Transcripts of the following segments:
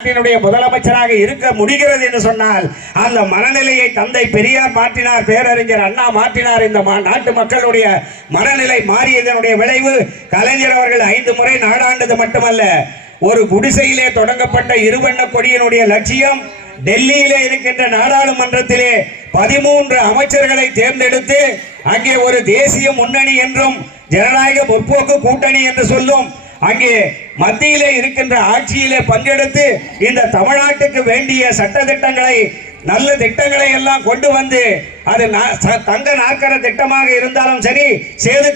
முதலமைச்சராக இருக்க முடிகிறது என்று சொன்னால் அந்த மனநிலையை தந்தை பெரியார் மாற்றினார், பேரறிஞர் அண்ணா மாற்றினார். இந்த நாட்டு மக்களுடைய மனநிலை மாறியதனுடைய விளைவு கலைஞர் அவர்கள் 5 முறை நாடாண்டது மட்டுமல்ல, ஒரு குடிசையிலே தொடங்கப்பட்ட இருவண்ண கொடியினுடைய லட்சியம் டெல்லியிலே இருக்கின்ற நாடாளுமன்றத்திலே 13 அமைச்சர்களை தேர்ந்தெடுத்து அங்கே ஒரு தேசிய முன்னணி என்றும் ஜனநாயக முற்போக்கு கூட்டணி என்று சொல்லும் அங்கே மத்தியிலே இருக்கின்ற ஆட்சியிலே பங்கெடுத்து இந்த தமிழ்நாட்டுக்கு வேண்டிய சட்ட திட்டங்களை நல்ல திட்டங்களை எல்லாம் கொண்டு வந்து அது தங்க நாற்கர திட்டமாக இருந்தாலும் சரி, சேது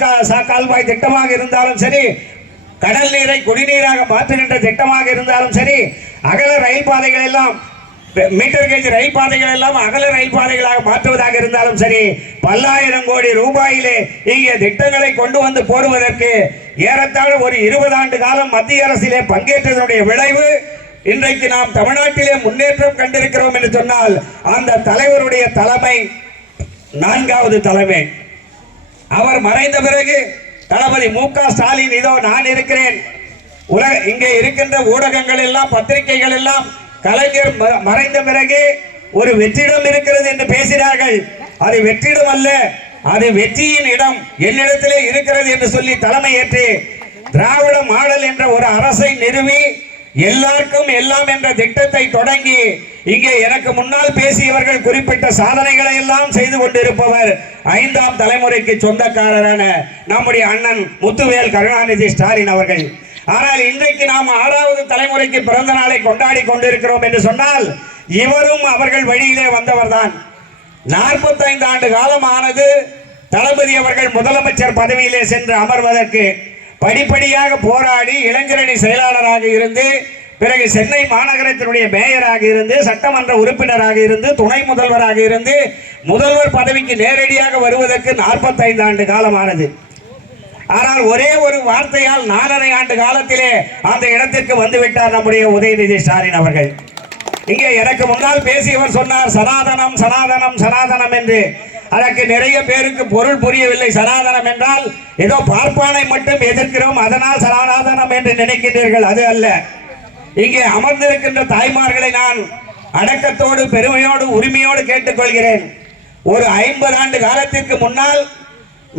கால்வாய் திட்டமாக இருந்தாலும் சரி, கடல் நீரை குடிநீராக மாற்றுகின்ற திட்டமாக இருந்தாலும் சரி, அகல ரயில் பாதைகள் எல்லாம் மீட்டர் கேஜ் ரயில் பாதைகள் எல்லாம் அகல ரயில் பாதைகளாக மாற்றுவதாக இருந்தாலும் சரி, பல்லாயிரம் கோடி ரூபாயிலே இங்கே திட்டங்களை கொண்டு வந்து போடுவதற்கு ஏறத்தாழ ஒரு 20 ஆண்டு காலம் மத்திய அரசிலே பங்கேற்றதனுடைய விளைவு இன்றைக்கு நாம் தமிழ்நாட்டிலே முன்னேற்றம் கண்டிருக்கிறோம் என்று சொன்னால் அந்த தலைவருடைய தலைமை 4வது தலைமை. அவர் மறைந்த பிறகு தளபதி மு.க. ஸ்டாலின் இதோ நான் இருக்கிறேன், இங்கே இருக்கின்ற ஊடகங்கள் எல்லாம் பத்திரிகைகள் எல்லாம் கலைஞர் மறைந்த பிறகு ஒரு வெற்றிடம் இருக்கிறது என்று பேசினார்கள். அது வெற்றிடம் அல்ல, அது வெற்றியின் இடம் என்னிடத்திலே இருக்கிறது என்று சொல்லி தலைமை ஏற்று திராவிட மாடல் என்ற ஒரு அரசை நிறுவி எல்லாருக்கும் எல்லாம் என்ற திட்டத்தை தொடங்கி இங்கே எனக்கு முன்னால் பேசியவர்கள் குறிப்பிட்ட சாதனைகளை எல்லாம் செய்து கொண்டிருப்பவர் 5ஆம் தலைமுறைக்கு சொந்தக்காரரான நம்முடைய அண்ணன் முத்துவேல் கருணாநிதி ஸ்டாலின் அவர்கள். ஆனால் இன்றைக்கு நாம் 6வது தலைமுறைக்கு பிறந்த நாளை கொண்டாடி கொண்டிருக்கிறோம் என்று சொன்னால் இவரும் அவர்கள் வழியிலே வந்தவர்தான். 45 ஆண்டு காலமானது தளபதி அவர்கள் முதலமைச்சர் பதவியிலே சென்று அமர்வதற்கு படிப்படியாக போராடி இளைஞரணி செயலாளராக இருந்து பிறகு சென்னை மாநகரத்தினுடைய மேயராக இருந்து சட்டமன்ற உறுப்பினராக இருந்து துணை முதல்வராக இருந்து முதல்வர் பதவிக்கு நேரடியாக வருவதற்கு 45 ஆண்டு காலமானது. ஆனால் ஒரே ஒரு வார்த்தையால் 4½ ஆண்டு காலத்திலே அந்த இடத்திற்கு வந்துவிட்டார் நம்முடைய உதயநிதி ஸ்டாலின் அவர்கள். இங்கே எனக்கு முன்னால் பேசியவர் சொன்னார் சனாதனம் சனாதனம் சனாதனம் என்று. அதற்கு நிறைய பேருக்கு பொருள் புரியவில்லை. சனாதனம் என்றால் ஏதோ பார்ப்பானை மட்டும் எதிர்க்கிறோம், அதனால் சனாதனம் என்று நினைக்கின்றீர்கள். அது அல்ல. இங்கே அமர்ந்திருக்கின்ற தாய்மார்களை நான் அடக்கத்தோடு பெருமையோடு உரிமையோடு கேட்டுக்கொள்கிறேன். ஒரு 50 ஆண்டு காலத்திற்கு முன்னால்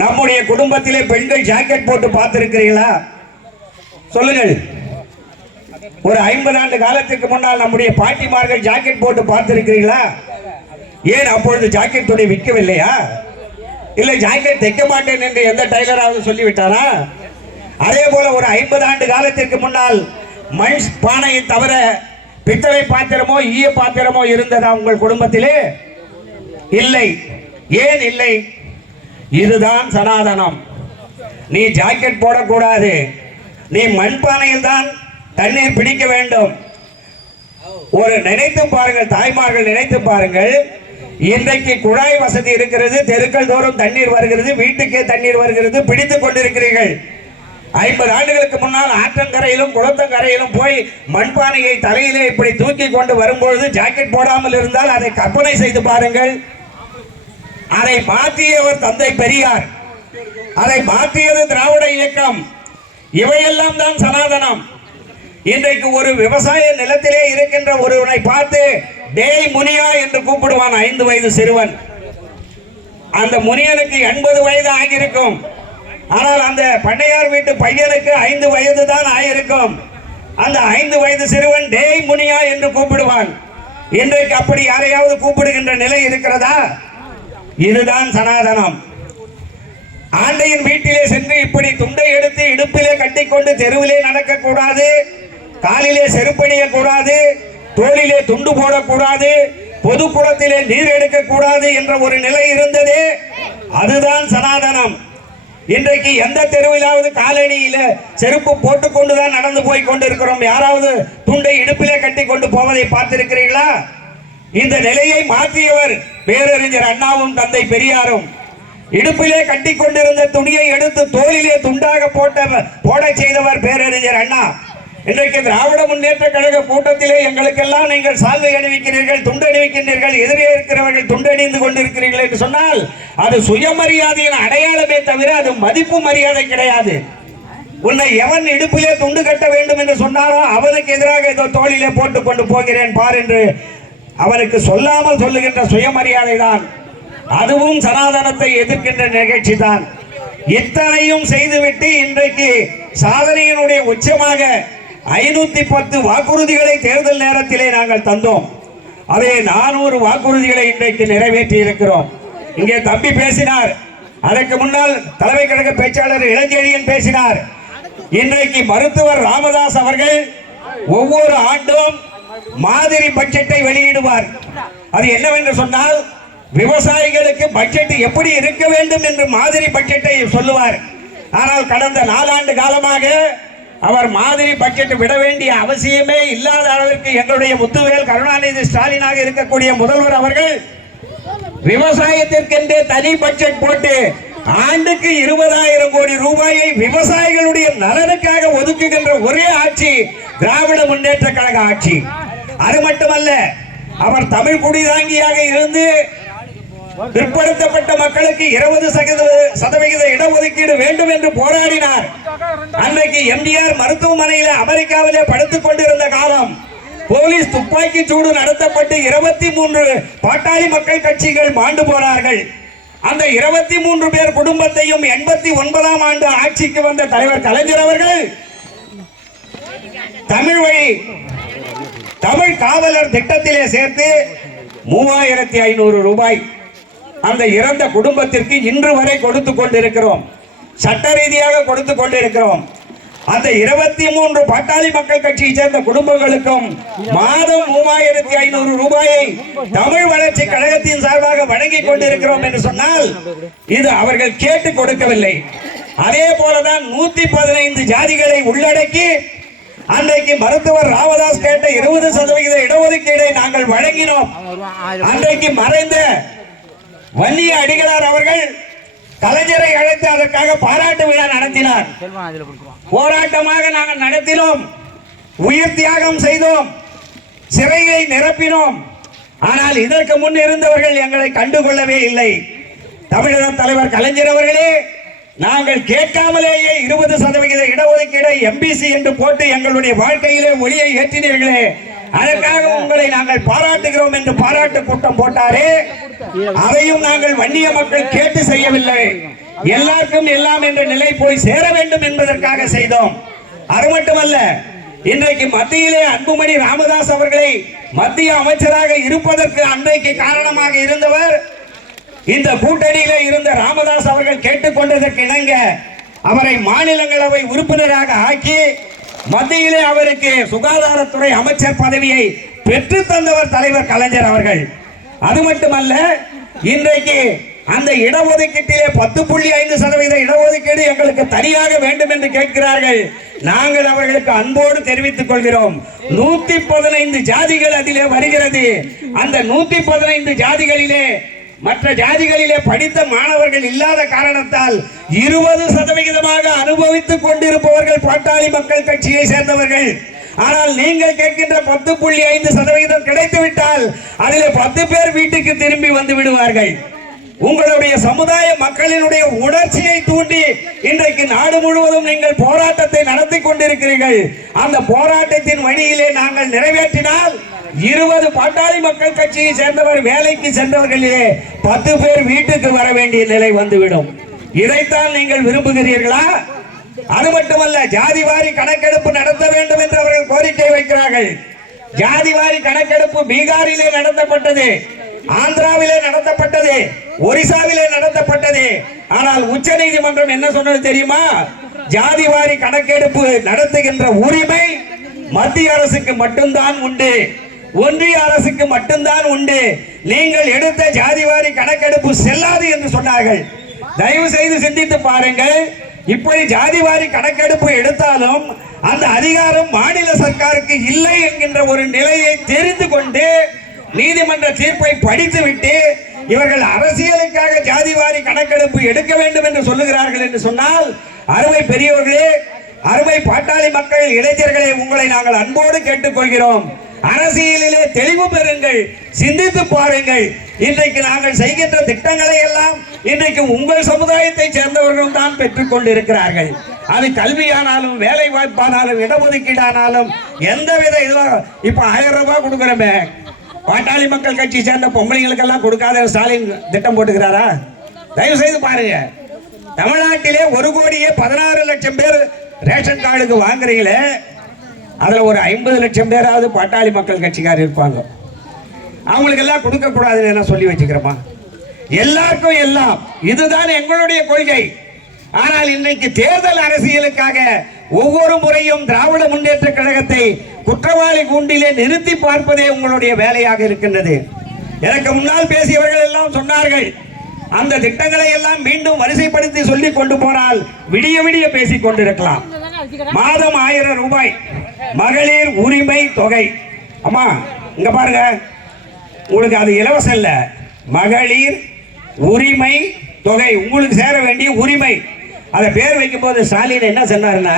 நம்முடைய குடும்பத்திலே பெண்கள் ஜாக்கெட் போட்டு பார்த்திருக்கிறீர்களா? சொல்லுங்கள். ஒரு 50 ஆண்டு காலத்திற்கு முன்னால் நம்முடைய பாட்டிமார்கள் ஜாக்கெட் போட்டு பார்த்திருக்கிறீர்களா? ஏன் அப்பொழுது ஜாக்கெட் துணி விற்கவில்லையா? இல்லை ஜாக்கெட் தைக்க மாட்டேன் என்று எந்த டைலராவது சொல்லிவிட்டாரா? அதே போல ஒரு 50 ஆண்டு காலத்திற்கு முன்னால் மண் பானையை தவிர பித்தளை பாத்திரமோ ஈய பாத்திரமோ இருந்ததா உங்கள் குடும்பத்திலே? இல்லை. ஏன் இல்லை? இதுதான் சனாதனம். நீ ஜாக்கெட் போடக்கூடாது, நீ மண்பானையில் தான் தண்ணீர் பிடிக்க வேண்டும். ஒரு நினைத்து பாருங்கள் தாய்மார்கள், நினைத்து பாருங்கள். இன்றைக்கு குழாய் வசதி இருக்கிறது, தெருக்கள் தோறும் தண்ணீர் வருகிறது, வீட்டுக்கே தண்ணீர் வருகிறது, பிடித்துக் கொண்டிருக்கிறீர்கள். 50 ஆண்டுகளுக்கு முன்னால் ஆற்றங்கரையிலும் குளத்தங்கரையிலும் போய் மண்பானையை தலையிலே இப்படி தூக்கி கொண்டு வரும்பொழுது ஜாக்கெட் போடாமல் இருந்தால் அதை கற்பனை செய்து பாருங்கள். அதை மாற்றியவர் தந்தை பெரியார், அதை மாற்றியது திராவிட இயக்கம். இவையெல்லாம் தான் சனாதனம். இன்றைக்கு ஒரு விவசாய நிலத்திலே இருக்கின்ற ஒருவனை பார்த்து டேய் முனியா என்று கூப்பிடுவான் 5 வயது சிறுவன். அந்த முனியனுக்கு 80 வயது ஆகியிருக்கும். ஆனால் அந்த பண்ணையார் வீட்டு பையனுக்கு 5 வயது தான் ஆகியிருக்கும். அந்த 5 வயது சிறுவன் டேய் முனியா என்று கூப்பிடுவான். இன்றைக்கு அப்படி யாரையாவது கூப்பிடுகின்ற நிலை இருக்கிறதா? இதுதான் சனாதனம். ஆண்டையின் வீட்டிலே சென்று இப்படி துண்டை எடுத்து இடுப்பிலே கட்டிக்கொண்டு தெருவிலே நடக்கக்கூடாது, காலிலே செருப்பணிய கூடாது, தோளிலே துண்டு போடக்கூடாது, பொது குளத்திலே நீர் எடுக்கக்கூடாது என்ற ஒரு நிலை இருந்தது. அதுதான் சனாதனம். இன்றைக்கு எந்த தெருவிலாவது காலணியில செருப்பு போட்டுக்கொண்டுதான் நடந்து போய் கொண்டிருக்கிறோம். யாராவது துண்டை இடுப்பிலே கட்டி கொண்டு போவதை பார்த்திருக்கிறீர்களா? இந்த நிலையை மாற்றியவர் பேரறிஞர் அண்ணாவும் தந்தை பெரியாரும். இடுப்பிலே கட்டி கொண்டிருந்த துணியை எடுத்து தோளிலே துண்டாக போட செய்தவர் பேரறிஞர் அண்ணா. இன்றைக்கு திராவிட முன்னேற்ற கழக கூட்டத்திலே எங்களுக்கெல்லாம் நீங்கள் சால்வை அணிவிக்கிறீர்கள், துண்டு அணிவிக்கின்றீர்கள், எதிரே இருக்கிறவர்கள் துண்டு அணிந்து கொண்டிருக்கிறீர்கள் என்று சொன்னால் அது சுயமரியாதையின் அடையாளமே தவிர அது மதிப்பு மரியாதை கிடையாது. உன்னை எவன் இடுப்பிலே துண்டு கட்ட வேண்டும் என்று சொன்னாரோ அவனுக்கு எதிராக ஏதோ தோளிலே போட்டுக் கொண்டு போகிறேன் பார் என்று அவனுக்கு சொல்லாமல் சொல்லுகின்ற சுயமரியாதை தான். அதுவும் சனாதனத்தை எதிர்க்கின்ற நிகழ்ச்சி தான். இத்தனையும் செய்துவிட்டு இன்றைக்கு சாதனையினுடைய உச்சமாக 510 வாக்குறுதிகளை தேர்தல் நேரத்திலே நாங்கள் தந்தோம். அதே 400 வாக்குறுதிகளை இன்றைக்கு நிறைவேற்றி இருக்கிறோம். இங்கே தம்பி பேசினார், அதற்கு முன்னால் தலைமை கழக பேச்சாளர் இளஞ்செழியன் பேசினார். இன்றைக்கு மருத்துவர் ராமதாஸ் அவர்கள் ஒவ்வொரு ஆண்டும் மாதிரி பட்ஜெட்டை வெளியிடுவார். அது என்னவென்று சொன்னால் விவசாயிகளுக்கு பட்ஜெட் எப்படி இருக்க வேண்டும் என்று மாதிரி பட்ஜெட்டை சொல்லுவார். ஆனால் கடந்த 4 ஆண்டு காலமாக அவர் மாதிரி பட்ஜெட் விட வேண்டிய அவசியமே இல்லாத அளவிற்கு எங்களுடைய முத்துவேல் கருணாநிதி ஸ்டாலினாக இருக்கக்கூடிய முதல்வர் அவர்கள் விவசாயத்திற்கென்றே தனி பட்ஜெட் போட்டு ஆண்டுக்கு 20,000 கோடி ரூபாயை விவசாயிகளுடைய நலனுக்காக ஒதுக்குகின்ற ஒரே ஆட்சி திராவிட முன்னேற்ற கழக ஆட்சி. அது மட்டுமல்ல, அவர் தமிழ் குடிதாங்கியாக இருந்து பிற்படுத்தப்பட்ட மக்களுக்கு 20% இடஒதுக்கீடு வேண்டும் என்று போராடினார். அன்றைக்கு எம்ஜிஆர் மருத்துவமனையில் அமெரிக்காவிலே படுத்துக் கொண்டிருந்த காலம் போலீஸ் துப்பாக்கி சூடு நடத்தப்பட்டு 23 பாட்டாளி மக்கள் கட்சிகள் மாண்டு போனார்கள். அந்த 23 பேர் குடும்பத்தையும் 89ஆம் ஆண்டு ஆட்சிக்கு வந்த தலைவர் கலைஞர் அவர்கள் தமிழ் வழி தமிழ் காவலர் திட்டத்திலே சேர்த்து 3500 ரூபாய் அந்த இறந்த குடும்பத்திற்கு இன்று வரை கொடுத்து கொண்டிருக்கிறோம். சட்ட ரீதியாக கொடுத்து கொண்டிருக்கிறோம். அந்த 23 பாட்டாளி மக்கள் கட்சியை சேர்ந்த குடும்பங்களுக்கும் மாதம் 3500 ரூபாயை தமிழ் வளர்ச்சி கழகத்தின் சார்பாக வழங்கிக் கொண்டிருக்கிறோம் என்று சொன்னால் இது அவர்கள் கேட்டு கொடுக்கவில்லை. அதே போலதான் 115 ஜாதிகளை உள்ளடக்கி அன்றைக்கு மருத்துவர் ராமதாஸ் கேட்ட 20% இடஒதுக்கீடை நாங்கள் வழங்கினோம். அன்றைக்கு மறைந்த வன்னிய அடிகளார் அவர்கள் கலைஞரை அழைத்து அதற்காக பாராட்டு விழா நடத்தினார். போராட்டமாக நாங்கள் நடத்தினோம், உயிர் தியாகம் செய்தோம், சிறையை நிரப்பினோம். ஆனால் இதற்கு முன் இருந்தவர்கள் எங்களை கண்டுகொள்ளவே இல்லை. தமிழக தலைவர் கலைஞர் அவர்களே, நாங்கள் கேட்காமலேயே 20% இடஒதுக்கீடை எம்பிசி என்று போட்டு எங்களுடைய வாழ்க்கையிலே ஒளியை ஏற்றினீர்களே, அதற்காக உங்களை நாங்கள் பாராட்டுகிறோம் என்று பாராட்டு கூட்டம் போட்டாரே, அதையும் நாங்கள் வன்னிய மக்கள் கேட்டு செய்யவில்லை. எல்லாருக்கும் எல்லாம் என்ற நிலை போய் சேர வேண்டும் என்பதற்காக செய்தோம். அது மட்டுமல்ல, இன்றைக்கு மத்தியிலே அன்புமணி ராமதாஸ் அவர்களை மத்திய அமைச்சராக இருப்பதற்கு அன்றைக்கு காரணமாக இருந்தவர் இந்த கூட்டணியிலே இருந்த ராமதாஸ் அவர்கள் கேட்டுக்கொண்டதற்கு இணங்க அவரை மாநிலங்களவை உறுப்பினராக ஆக்கி மத்தியிலே அவருக்கு சுகாதாரத்துறை அமைச்சர் பதவியை பெற்று தந்தவர் தலைவர் கலைஞர் அவர்கள். அது மட்டுமல்ல, இன்றைக்கு அந்த இடஒதுக்கீட்டிலே 10.5% இடஒதுக்கீடு எங்களுக்கு தனியாக வேண்டும் என்று கேட்கிறார்கள். நாங்கள் அவர்களுக்கு அன்போடு தெரிவித்துக் கொள்கிறோம். 115 ஜாதிகள் அதிலே வருகிறது. அந்த 115 ஜாதிகளிலே மற்ற ஜாதிகளிலே படித்த மாணவர்கள் இல்லாத காரணத்தால் 20% அனுபவித்துக் கொண்டிருப்பவர்கள் பாட்டாளி மக்கள் கட்சியை சேர்ந்தவர்கள். ஆனால் நீங்கள் கேட்கின்ற 10.5% கிடைத்துவிட்டால் அதில் 10 பேர் வீட்டுக்கு திரும்பி வந்து விடுவார்கள். உங்களுடைய சமுதாய மக்களினுடைய உணர்ச்சியை தூண்டி இன்றைக்கு நாடு முழுவதும் நீங்கள் போராட்டத்தை நடத்தி கொண்டிருக்கிறீர்கள். அந்த போராட்டத்தின் வழியிலே நாங்கள் நிறைவேற்றினால் 20 பாட்டாளி மக்கள் கட்சியை சேர்ந்தவர் வேலைக்கு சென்றவர்களிலே 10 பேர் வீட்டுக்கு வர வேண்டிய நிலை வந்துவிடும். இதைத்தான் நீங்கள் விரும்புகிறீர்களா? அது மட்டுமல்ல, ஜாதிவாரி கணக்கெடுப்பு நடத்த வேண்டும் என்று அவர்கள் கோரிக்கை வைக்கிறார்கள். ஜாதிவாரி கணக்கெடுப்பு பீகாரிலே நடத்தப்பட்டது, ஆந்திராவிலே நடத்தப்பட்டது, ஒரிசாவிலே நடத்தப்பட்டது. ஆனால் உச்ச நீதிமன்றம் என்ன சொன்னது தெரியுமா? ஜாதிவாரி கணக்கெடுப்பு நடத்துகின்ற உரிமை மத்திய அரசுக்கு மட்டும்தான் உண்டு, ஒன்றிய அரசுக்கு மட்டும்தான் உண்டு. நீங்கள் எடுத்த ஜாதிவாரி கணக்கெடுப்பு செல்லாது என்று சொன்னார்கள். தயவு செய்து சிந்தித்து பாருங்கள். இப்படி ஜாதிவாரி கணக்கெடுப்பு எடுத்தாலும் அந்த அதிகாரம் மாநில சர்க்காருக்கு இல்லை என்கின்ற ஒரு நிலையை தெரிந்து கொண்டு நீதிமன்ற தீர்ப்பை படித்துவிட்டு இவர்கள் அரசியலுக்காக ஜாதிவாரி கணக்கெடுப்பு எடுக்க வேண்டும் என்று சொல்லுகிறார்கள் என்று சொன்னால், அருமை பெரியவர்களே, அருமை பாட்டாளி மக்கள் இளைஞர்களே, உங்களை நாங்கள் அன்போடு கேட்டுக்கொள்கிறோம். அரசியலிலே தெளிவு பெறுங்கள், சிந்தித்து பாருங்கள். இன்றைக்கு நாங்கள் செய்கின்ற திட்டங்களை எல்லாம் இன்றைக்கு உங்கள் சமுதாயத்தை சேர்ந்தவர்கள் தான் பெற்றுக் கொண்டிருக்கிறார்கள். அது கல்வியானாலும் வேலை வாய்ப்பானாலும் இடஒதுக்கீடானாலும் எந்தவித இதுவாக இப்ப 1000 ரூபாய் கொடுக்குறமே பாட்டாளி மக்கள் கட்சி சேர்ந்த பொம்பளைங்களுக்கெல்லாம் கொடுக்காத ஸ்டாலின் திட்டம் போட்டுக்கிறாரா? தயவு செய்து பாருங்க. தமிழ்நாட்டிலே 1,16,00,000 பேர் ரேஷன் கார்டுக்கு வாங்குறீங்களே, அதுல ஒரு 50 லட்சம் பேராவது பாட்டாளி மக்கள் கட்சிக்காரர் இருப்பாங்க. அவங்களுக்கு எல்லாம் கொடுக்க கூடாதுன்னு என்ன சொல்லி வச்சுக்கிறோமா? எல்லாருக்கும் எல்லாம் இதுதான் எங்களுடைய கொள்கை. ஆனால் இன்றைக்கு தேர்தல் அரசியலுக்காக ஒவ்வொரு முறையும் திராவிட முன்னேற்ற கழகத்தை குற்றவாளி கூண்டிலே நிறுத்தி பார்ப்பதே உங்களுடைய வேலையாக இருக்கின்றது. எனக்கு முன்னால் பேசியவர்கள் எல்லாம் சொன்னார்கள், அந்த திட்டங்களை எல்லாம் மீண்டும் வரிசைப்படுத்தி சொல்லிக் கொண்டு போனால் விடிய விடிய பேசிக் கொண்டிருக்கலாம். மாதம் 1000 ரூபாய் மகளிர் உரிமை தொகை. அம்மா இங்க பாருங்க, உங்களுக்கு அது இலவசம் இல்ல, மகளிர் உரிமை தொகை உங்களுக்கு சேர வேண்டிய உரிமை. அதை பேர் வைக்கும் போது ஸ்டாலின் என்ன சொன்னாருன்னா,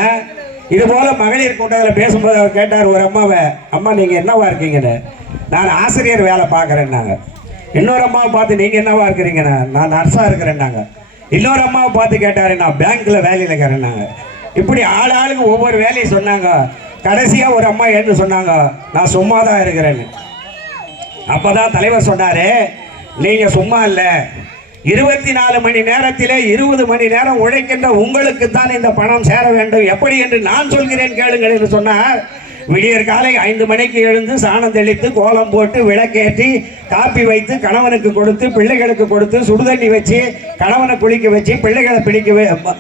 இது போல மகளிர் கூட்டத்தில் பேசும்போது அவர் கேட்டார் ஒரு அம்மாவை, அம்மா நீங்க என்னவா இருக்கீங்கன்னு. நான் ஆசிரியர் வேலை பார்க்குறேன்னாங்க. இன்னொரு அம்மாவை பார்த்து நீங்க என்னவா இருக்கிறீங்கண்ணா, நான் நர்ஸா இருக்கிறேன்னாங்க. இன்னொரு அம்மாவை பார்த்து கேட்டாரு, நான் பேங்க்ல வேலையில் இருக்கிறேன்னாங்க. இப்படி ஆளுக்கு ஒவ்வொரு வேலையை சொன்னாங்க. கடைசியா ஒரு அம்மா என்ன சொன்னாங்க, நான் சும்மா தான் இருக்கிறேன்னு. அப்பதான் தலைவர் சொன்னாரு, நீங்க சும்மா இல்ல, 24 மணி நேரத்திலே 20 மணி நேரம் உழைக்கின்ற உங்களுக்கு தான் இந்த பணம் சேர வேண்டும். எப்படி என்று நான் சொல்கிறேன் கேளுங்கள் என்று சொன்னார். விடியற் காலை 5 மணிக்கு எழுந்து சாணம் தெளித்து கோலம் போட்டு விளக்கேற்றி காப்பி வைத்து கணவனுக்கு கொடுத்து பிள்ளைகளுக்கு கொடுத்து சுடுதண்ணி வச்சு கணவனை குளிக்க வச்சு பிள்ளைகளை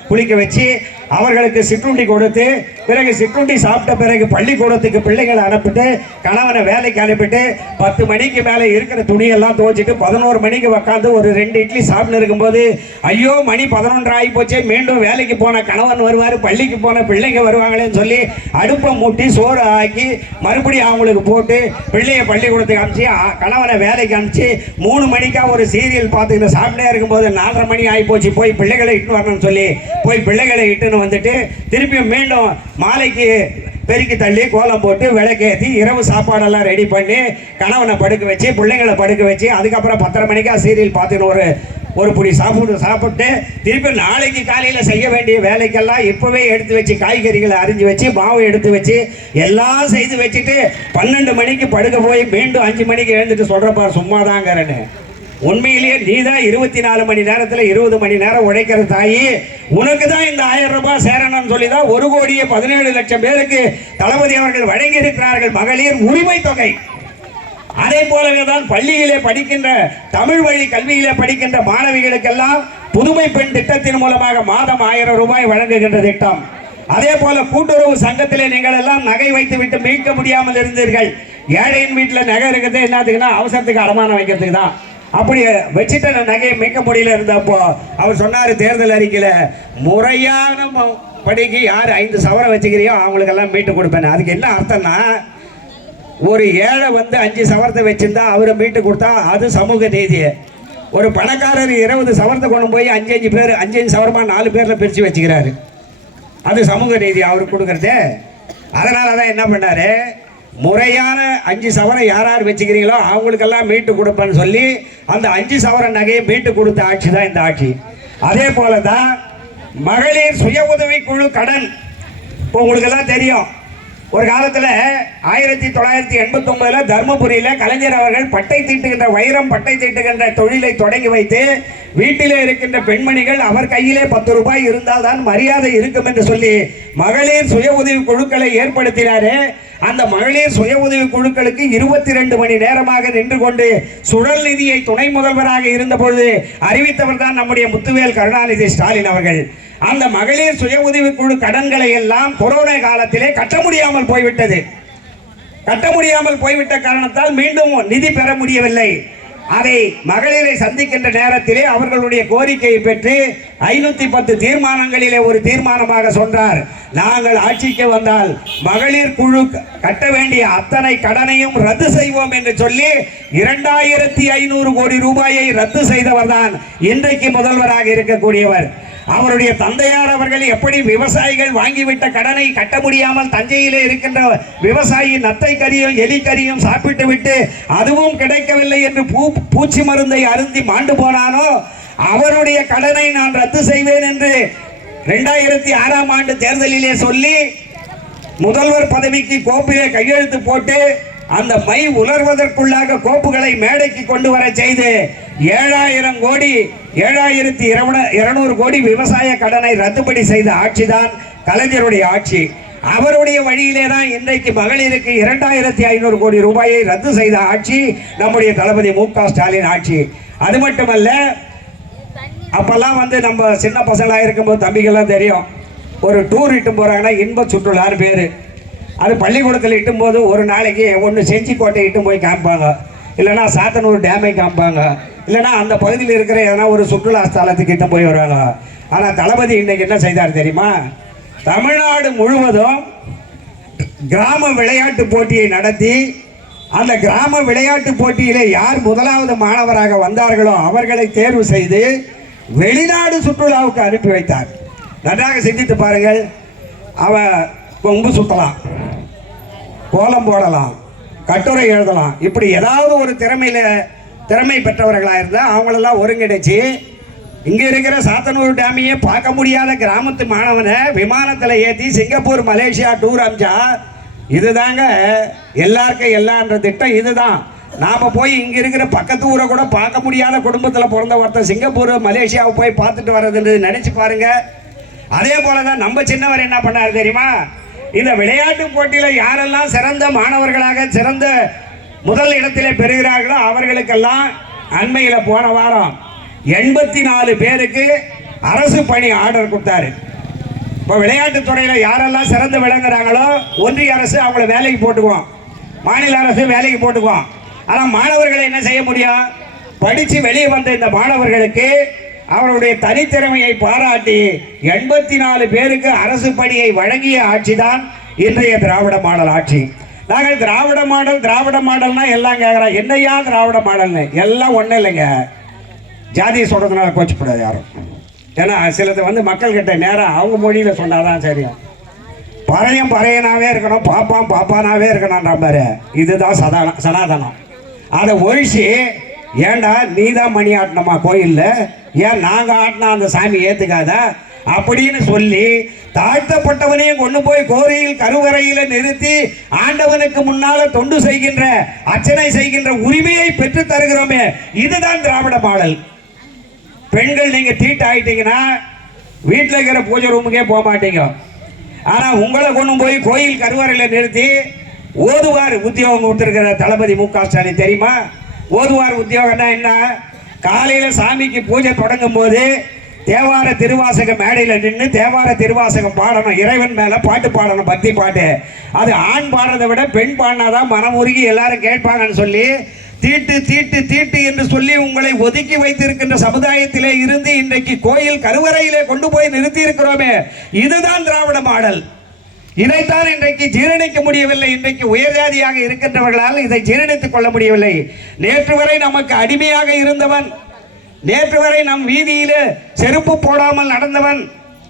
குளிக்க வச்சு அவர்களுக்கு சிற்றுண்டி கொடுத்து பிறகு சிற்றுண்டி சாப்பிட்ட பிறகு பள்ளிக்கூடத்துக்கு பிள்ளைகளை அனுப்பிட்டு கணவனை வேலைக்கு அனுப்பிட்டு 10 மணிக்கு மேலே இருக்கிற துணியெல்லாம் துவைச்சிட்டு 11 மணிக்கு உட்காந்து ஒரு 2 இட்லி சாப்பிட்டு இருக்கும்போது ஐயோ மணி 11 ஆகி போச்சே, மீண்டும் வேலைக்கு போன கணவன் வருவார், பள்ளிக்கு போன பிள்ளைங்க வருவாங்களேன்னு சொல்லி அடுப்பை மூட்டி சோறு ஆக்கி மறுபடியும் அவங்களுக்கு போட்டு பிள்ளைய பள்ளிக்கூடத்துக்கு அனுப்பிச்சு கணவனை வேலைக்கு அனுப்பிச்சு 3 மணிக்கா ஒரு சீரியல் பார்த்துக்கிட்டு சாப்பிட்டே இருக்கும்போது 4:30 மணி ஆகி போச்சு, போய் பிள்ளைகளை இட்டு வரணும்னு சொல்லி போய் பிள்ளைகளை இட்டுன்னு வந்துட்டு திருப்பியும் மீண்டும் மாலைக்கு பெருக்கி தள்ளி கோலம் போட்டு விளக்கேற்றி இரவு சாப்பாடெல்லாம் ரெடி பண்ணி கணவனை படுக்க வச்சு பிள்ளைங்களை படுக்க வச்சு அதுக்கப்புறம் 10:30 மணிக்கா சீரியல் பார்த்துன்னு ஒரு புடி சாப்பிட்டு திருப்பி நாளைக்கு காலையில் செய்ய வேண்டிய வேலைக்கெல்லாம் இப்போவே எடுத்து வச்சு காய்கறிகளை அரிஞ்சு வச்சு மாவு எடுத்து வச்சு எல்லாம் செய்து வச்சுட்டு 12 மணிக்கு படுக்க போய் மீண்டும் 5 மணிக்கு எழுந்துட்டு சொல்கிறப்பா சும்மாதாங்கிறேன்னு. உண்மையிலேயே நீ தான் 24 மணி நேரத்தில் 20 மணி நேரம் உழைக்கிற தாயி, உனக்கு தான் இந்த 1000 ரூபாய் சேரணும்னு சொல்லி தான் 1,17,00,000 பேருக்கு தளபதி அவர்கள் வழங்கி இருக்கிறார்கள் மகளிர் உரிமை தொகை. அதே போலவே தான் பள்ளியிலே படிக்கின்ற தமிழ் வழி கல்வியிலே படிக்கின்ற மாணவிகளுக்கெல்லாம் புதுமை பெண் திட்டத்தின் மூலமாக மாதம் 1000 ரூபாய் வழங்குகின்ற திட்டம். அதே போல கூட்டுறவு சங்கத்திலே நீங்கள் எல்லாம் நகை வைத்து விட்டு மீட்க முடியாமல் இருந்தீர்கள். ஏழையின் வீட்டில் நகை இருக்கிறது என்னத்துக்குன்னா அவசரத்துக்கு அடமானம் வைக்கிறதுக்கு தான். அப்படி வச்சுட்ட நகையை மீட்க முடியல இருந்தப்போ அவர் சொன்னார் தேர்தல் அறிக்கையில், முறையான படிக்கு யார் 5 சவரம் வச்சுக்கிறியோ அவங்களுக்கெல்லாம் மீட்டு கொடுப்பேன். அதுக்கு என்ன அர்த்தம்னா, ஒரு ஏழை 5 சவரத்தை வச்சிருந்தா அவரை மீட்டு கொடுத்தா அது சமூக நீதி. ஒரு பணக்காரர் 20 சவரத்தை கொண்டு போய் 5 பேர் 5 சவரமா 4 பேர்ல பிரித்து வச்சுக்கிறாரு, அது சமூக நீதி அவருக்கு கொடுக்கறது. அதனால தான் என்ன பண்ணாரு, முறையான 5 சவரம் யார் வச்சுக்கிறீங்களோ அவங்களுக்கெல்லாம் மீட்டு கொடுப்பேன்னு சொல்லி அந்த 5 சவர நகையை மீட்டு கொடுத்த ஆட்சி தான் இந்த ஆட்சி. அதே போல தான் மகளிர் சுய உதவி குழு கடன். இப்போ உங்களுக்கெல்லாம் தெரியும், ஒரு காலத்தில் 1989 தர்மபுரியில் கலைஞர் அவர்கள் பட்டை தீட்டுகின்ற வைரம் பட்டை தீட்டுகின்ற தொழிலை தொடங்கி வைத்து வீட்டிலே இருக்கின்ற பெண்மணிகள் அவர் கையிலே 10 ரூபாய் இருந்தால் தான் மரியாதை இருக்கும் என்று சொல்லி மகளிர் சுய உதவி குழுக்களை ஏற்படுத்தினாரு. அந்த மகளிர் சுய உதவி குழுக்களுக்கு 22 மணி நேரமாக நின்று கொண்டு சுழல் நிதியை துணை முதல்வராக இருந்த பொழுது அறிவித்தவர் தான் நம்முடைய முத்துவேல் கருணாநிதி ஸ்டாலின் அவர்கள். அந்த மகளிர் சுய உதவி குழு கடன்களை எல்லாம் கொரோனா காலத்திலே கட்ட முடியாமல் போய்விட்ட காரணத்தால் மீண்டும் நிதி பெற முடியவில்லை. அதை மகளிரை சந்திக்கின்ற நேரத்திலே அவர்களுடைய கோரிக்கையை பெற்று 510 தீர்மானங்களிலே ஒரு தீர்மானமாக சொன்னார், நாங்கள் ஆட்சிக்கு வந்தால் மகளிர் குழு கட்ட வேண்டிய அத்தனை கடனையும் ரத்து செய்வோம் என்று சொல்லி 2500 கோடி ரூபாயை ரத்து செய்தவர் தான் இன்றைக்கு முதல்வராக இருக்கக்கூடியவர். அவருடைய தந்தையார் அவர்கள் எப்படி விவசாயிகள் வாங்கிவிட்ட கடனை கட்ட முடியாமல் தஞ்சையிலே இருக்கின்ற விவசாயி நத்தை கறியும் எலி கறியும் சாப்பிட்டு விட்டு அதுவும் கிடைக்கவில்லை என்று பூச்சி மருந்தை அருந்தி மாண்டு போனானோ, அவருடைய கடனை நான் ரத்து செய்வேன் என்று 2006ஆம் ஆண்டு தேர்தலிலே சொல்லி முதல்வர் பதவிக்கு கோப்பிலே கையெழுத்து போட்டு அந்த மை உலர்வதற்குள்ளாக கோப்புகளை மேடைக்கு கொண்டு வர செய்து 7000 கோடி 7200 கோடி விவசாய கடனை ரத்துப்படி செய்த ஆட்சிதான் கலைஞருடைய ஆட்சி. அவருடைய வழியிலே தான் இன்றைக்கு மகளிருக்கு 2500 கோடி ரூபாயை ரத்து செய்த ஆட்சி நம்முடைய தளபதி மு.க. ஸ்டாலின் ஆட்சி. அது மட்டுமல்ல, அப்பெல்லாம் நம்ம சின்ன பசங்களாக இருக்கும்போது தம்பிகள்லாம் தெரியும், ஒரு டூர் இட்டு போகிறாங்கன்னா இன்ப சுற்றுலான்னு பேர். அது பள்ளிக்கூடத்தில் இட்டும்போது ஒரு நாளைக்கு ஒன்று செஞ்சிக்கோட்டை இட்டு போய் காமிப்பாங்க, இல்லைனா சாத்தனூர் டேமை காமிப்பாங்க, இல்லைனா அந்த பகுதியில் இருக்கிற எதனா ஒரு சுற்றுலா ஸ்தலத்துக்கு இட்டு போய் வருவாங்க. ஆனால் தளபதி இன்றைக்கு என்ன செய்தார் தெரியுமா? தமிழ்நாடு முழுவதும் கிராம விளையாட்டு போட்டியை நடத்தி அந்த கிராம விளையாட்டு போட்டியிலே யார் முதலாவது மாணவராக வந்தார்களோ அவர்களை தேர்வு செய்து வெளிநாடு சுற்றுலாவுக்கு அனுப்பி வைத்தார். நன்றாக சிந்தித்து பாருங்கள். அவன் கொம்பு சுற்றலாம், கோலம் போடலாம், கட்டுரை எழுதலாம், இப்படி ஏதாவது ஒரு திறமை பெற்றவர்களாக இருந்தால் அவங்களெல்லாம் ஒருங்கிணைச்சு இங்கே இருக்கிற சாத்தனூர் டேமையே பார்க்க முடியாத கிராமத்து மாணவனை விமானத்தில் ஏற்றி சிங்கப்பூர் மலேசியா டூர் அமிச்சா இதுதாங்க எல்லாருக்கும் எல்லான்ற திட்டம். இதுதான் நாம் போய் இங்கே இருக்கிற பக்கத்து ஊரை கூட பார்க்க முடியாத குடும்பத்தில் பிறந்த ஒருத்தர் சிங்கப்பூர் மலேசியாவை போய் பார்த்துட்டு வர்றதுன்னு நினச்சி பாருங்க. அதே போல தான் நம்ம சின்னவர் என்ன பண்ணார் தெரியுமா? இந்த விளையாட்டு போட்டியில் யாரெல்லாம் சிறந்த மாணவர்களாக சிறந்த முதல் இடத்திலே பெறுகிறார்களோ அவர்களுக்கெல்லாம் அண்மையில் போன வாரம் 84 பேருக்கு அரசு பணி ஆர்டர் கொடுத்தாரு. இப்போ விளையாட்டுத் துறையில் யாரெல்லாம் சிறந்து விளங்குறாங்களோ ஒன்றிய அரசு அவங்கள வேலைக்கு போட்டுக்குவோம், மாநில அரசு வேலைக்கு போட்டுக்குவோம். ஆனால் மாணவர்களை என்ன செய்ய முடியும்? படித்து வெளியே வந்த இந்த மாணவர்களுக்கு அவருடைய தனித்திறமையை பாராட்டி 84 பேருக்கு அரசு பணியை வழங்கிய ஆட்சி தான் இன்றைய திராவிட மாடல் ஆட்சி. நாங்கள் திராவிட மாடல்னா எல்லாம் கேட்குறோம், என்னையா திராவிட மாடல்னு. எல்லாம் ஒன்றும் இல்லைங்க, ஜாதியை சொல்கிறதுனால கோச்சிக்கூடாது யாரும். ஏன்னா சிலது மக்கள்கிட்ட நேரம் அவங்க மொழியில் சொன்னாதான் சரியும். பறையனாவே இருக்கணும், பாப்பானாவே இருக்கணும்ன்ற மாதிரி இதுதான் சனாதனம். அதை ஒழிச்சு ஏண்டா நீ தான் மணி ஆட்டணுமா கோயிலில், ஏன் நாங்கள் ஆட்டினா அந்த சாமி ஏற்றுக்காத அப்படின்னு சொல்லி தாழ்த்தப்பட்டவனையும் கொண்டு போய் கோயில் கருவறையில் நிறுத்தி ஆண்டவனுக்கு முன்னால தொண்டு செய்கின்ற அர்ச்சனை செய்கின்ற உரிமையை பெற்று தருகிறோமே, இதுதான் திராவிட மாடல். பெண்கள் நீங்க தீட்டு ஆயிட்டீங்கன்னா வீட்டில் இருக்கிற பூஜை ரூமுக்கே போக மாட்டீங்க. ஆனால் உங்களை கொண்டு போய் கோயில் கருவறையில் நிறுத்தி ஓதுவார் உத்தியோகம் கொடுத்துருக்கிற தளபதி மு.க. ஸ்டாலின் தெரியுமா? ஓதுவார் உத்தியோகம்னா என்ன? காலையில் சாமிக்கு பூஜை தொடங்கும் போது தேவார திருவாசக மேடையில் நின்று தேவார திருவாசகம் பாடணும், இறைவன் மேலே பாட்டு பாடணும், பக்தி பாட்டு. அது ஆண் பாடுறதை விட பெண் பாடினாதான் மனம் உருகி எல்லாரும் கேட்பாங்கன்னு சொல்லி தீட்டு தீட்டு தீட்டு என்று சொல்லி உங்களை ஒதுக்கி வைத்திருக்கின்ற சமுதாயத்திலே இருந்து இன்றைக்கு கோயில் கருவறையிலே கொண்டு போய் நிறுத்தி இருக்கிறோமே, இதுதான் திராவிட மாடல். இதைத்தான் இன்றைக்கு ஜீரணிக்க முடியவில்லை. இன்றைக்கு உயர்ஜாதியாக இருக்கின்றவர்களால் இதை ஜீரணித்துக் கொள்ள முடியவில்லை. நேற்று வரை நமக்கு அடிமையாக இருந்தவன், நேற்று வரை நம் வீதியிலே செருப்பு போடாமல் நடந்தவன்,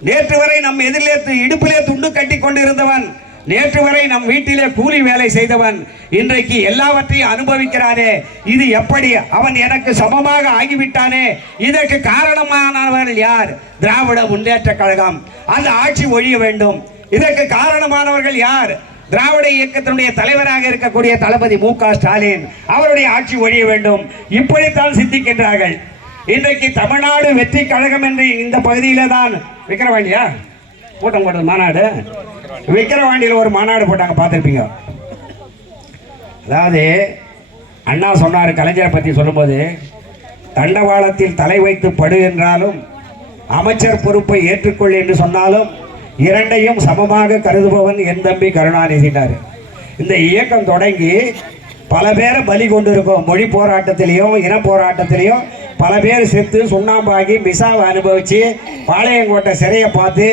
நேற்று வரை நம் எதிரிலே இடுப்பிலே துண்டு கட்டி கொண்டிருந்தவன், நேற்று வரை நம் வீட்டிலே கூலி வேலை செய்தவன் இன்றைக்கு எல்லாவற்றையும் அனுபவிக்கிறானே, இது எப்படி? அவன் எனக்கு சமமாக ஆகிவிட்டானே. இதற்கு காரணமானவர்கள் யார்? திராவிட முன்னேற்ற கழகம். அந்த ஆட்சி ஒழிய வேண்டும். இதற்கு காரணமானவர்கள் யார்? திராவிட இயக்கத்தினுடைய தலைவராக இருக்கக்கூடிய தளபதி மு.க. ஸ்டாலின். அவருடைய ஆட்சி ஒழிய வேண்டும். இப்படித்தான் சிந்திக்கின்றார்கள். இன்றைக்கு தமிழ்நாடு வெற்றி கழகம் என்று இந்த பகுதியில தான் விக்கிரவாண்டியா கூட்டம் போட்டது மாநாடு, விக்கிரவாண்டியில் ஒரு மாநாடு போட்டாங்க, பார்த்துருப்பீங்க. அதாவது அண்ணா சொன்னார், கலைஞரை பற்றி சொல்லும்போது, தண்டவாளத்தில் தலை வைத்து படு என்றாலும் அமைச்சர் பொறுப்பை ஏற்றுக்கொள் என்று சொன்னாலும் இரண்டையும் சமமாக கருதுபவன் என் தம்பி கருணாநிதினார். இந்த இயக்கம் தொடங்கி பல பேரை பலி கொண்டு இருக்கும். மொழி போராட்டத்திலையும் இன போராட்டத்திலையும் பல பேர் செத்து சுண்ணாம்பாகி மிசாவை அனுபவித்து பாளையங்கோட்டை சிறையை பார்த்து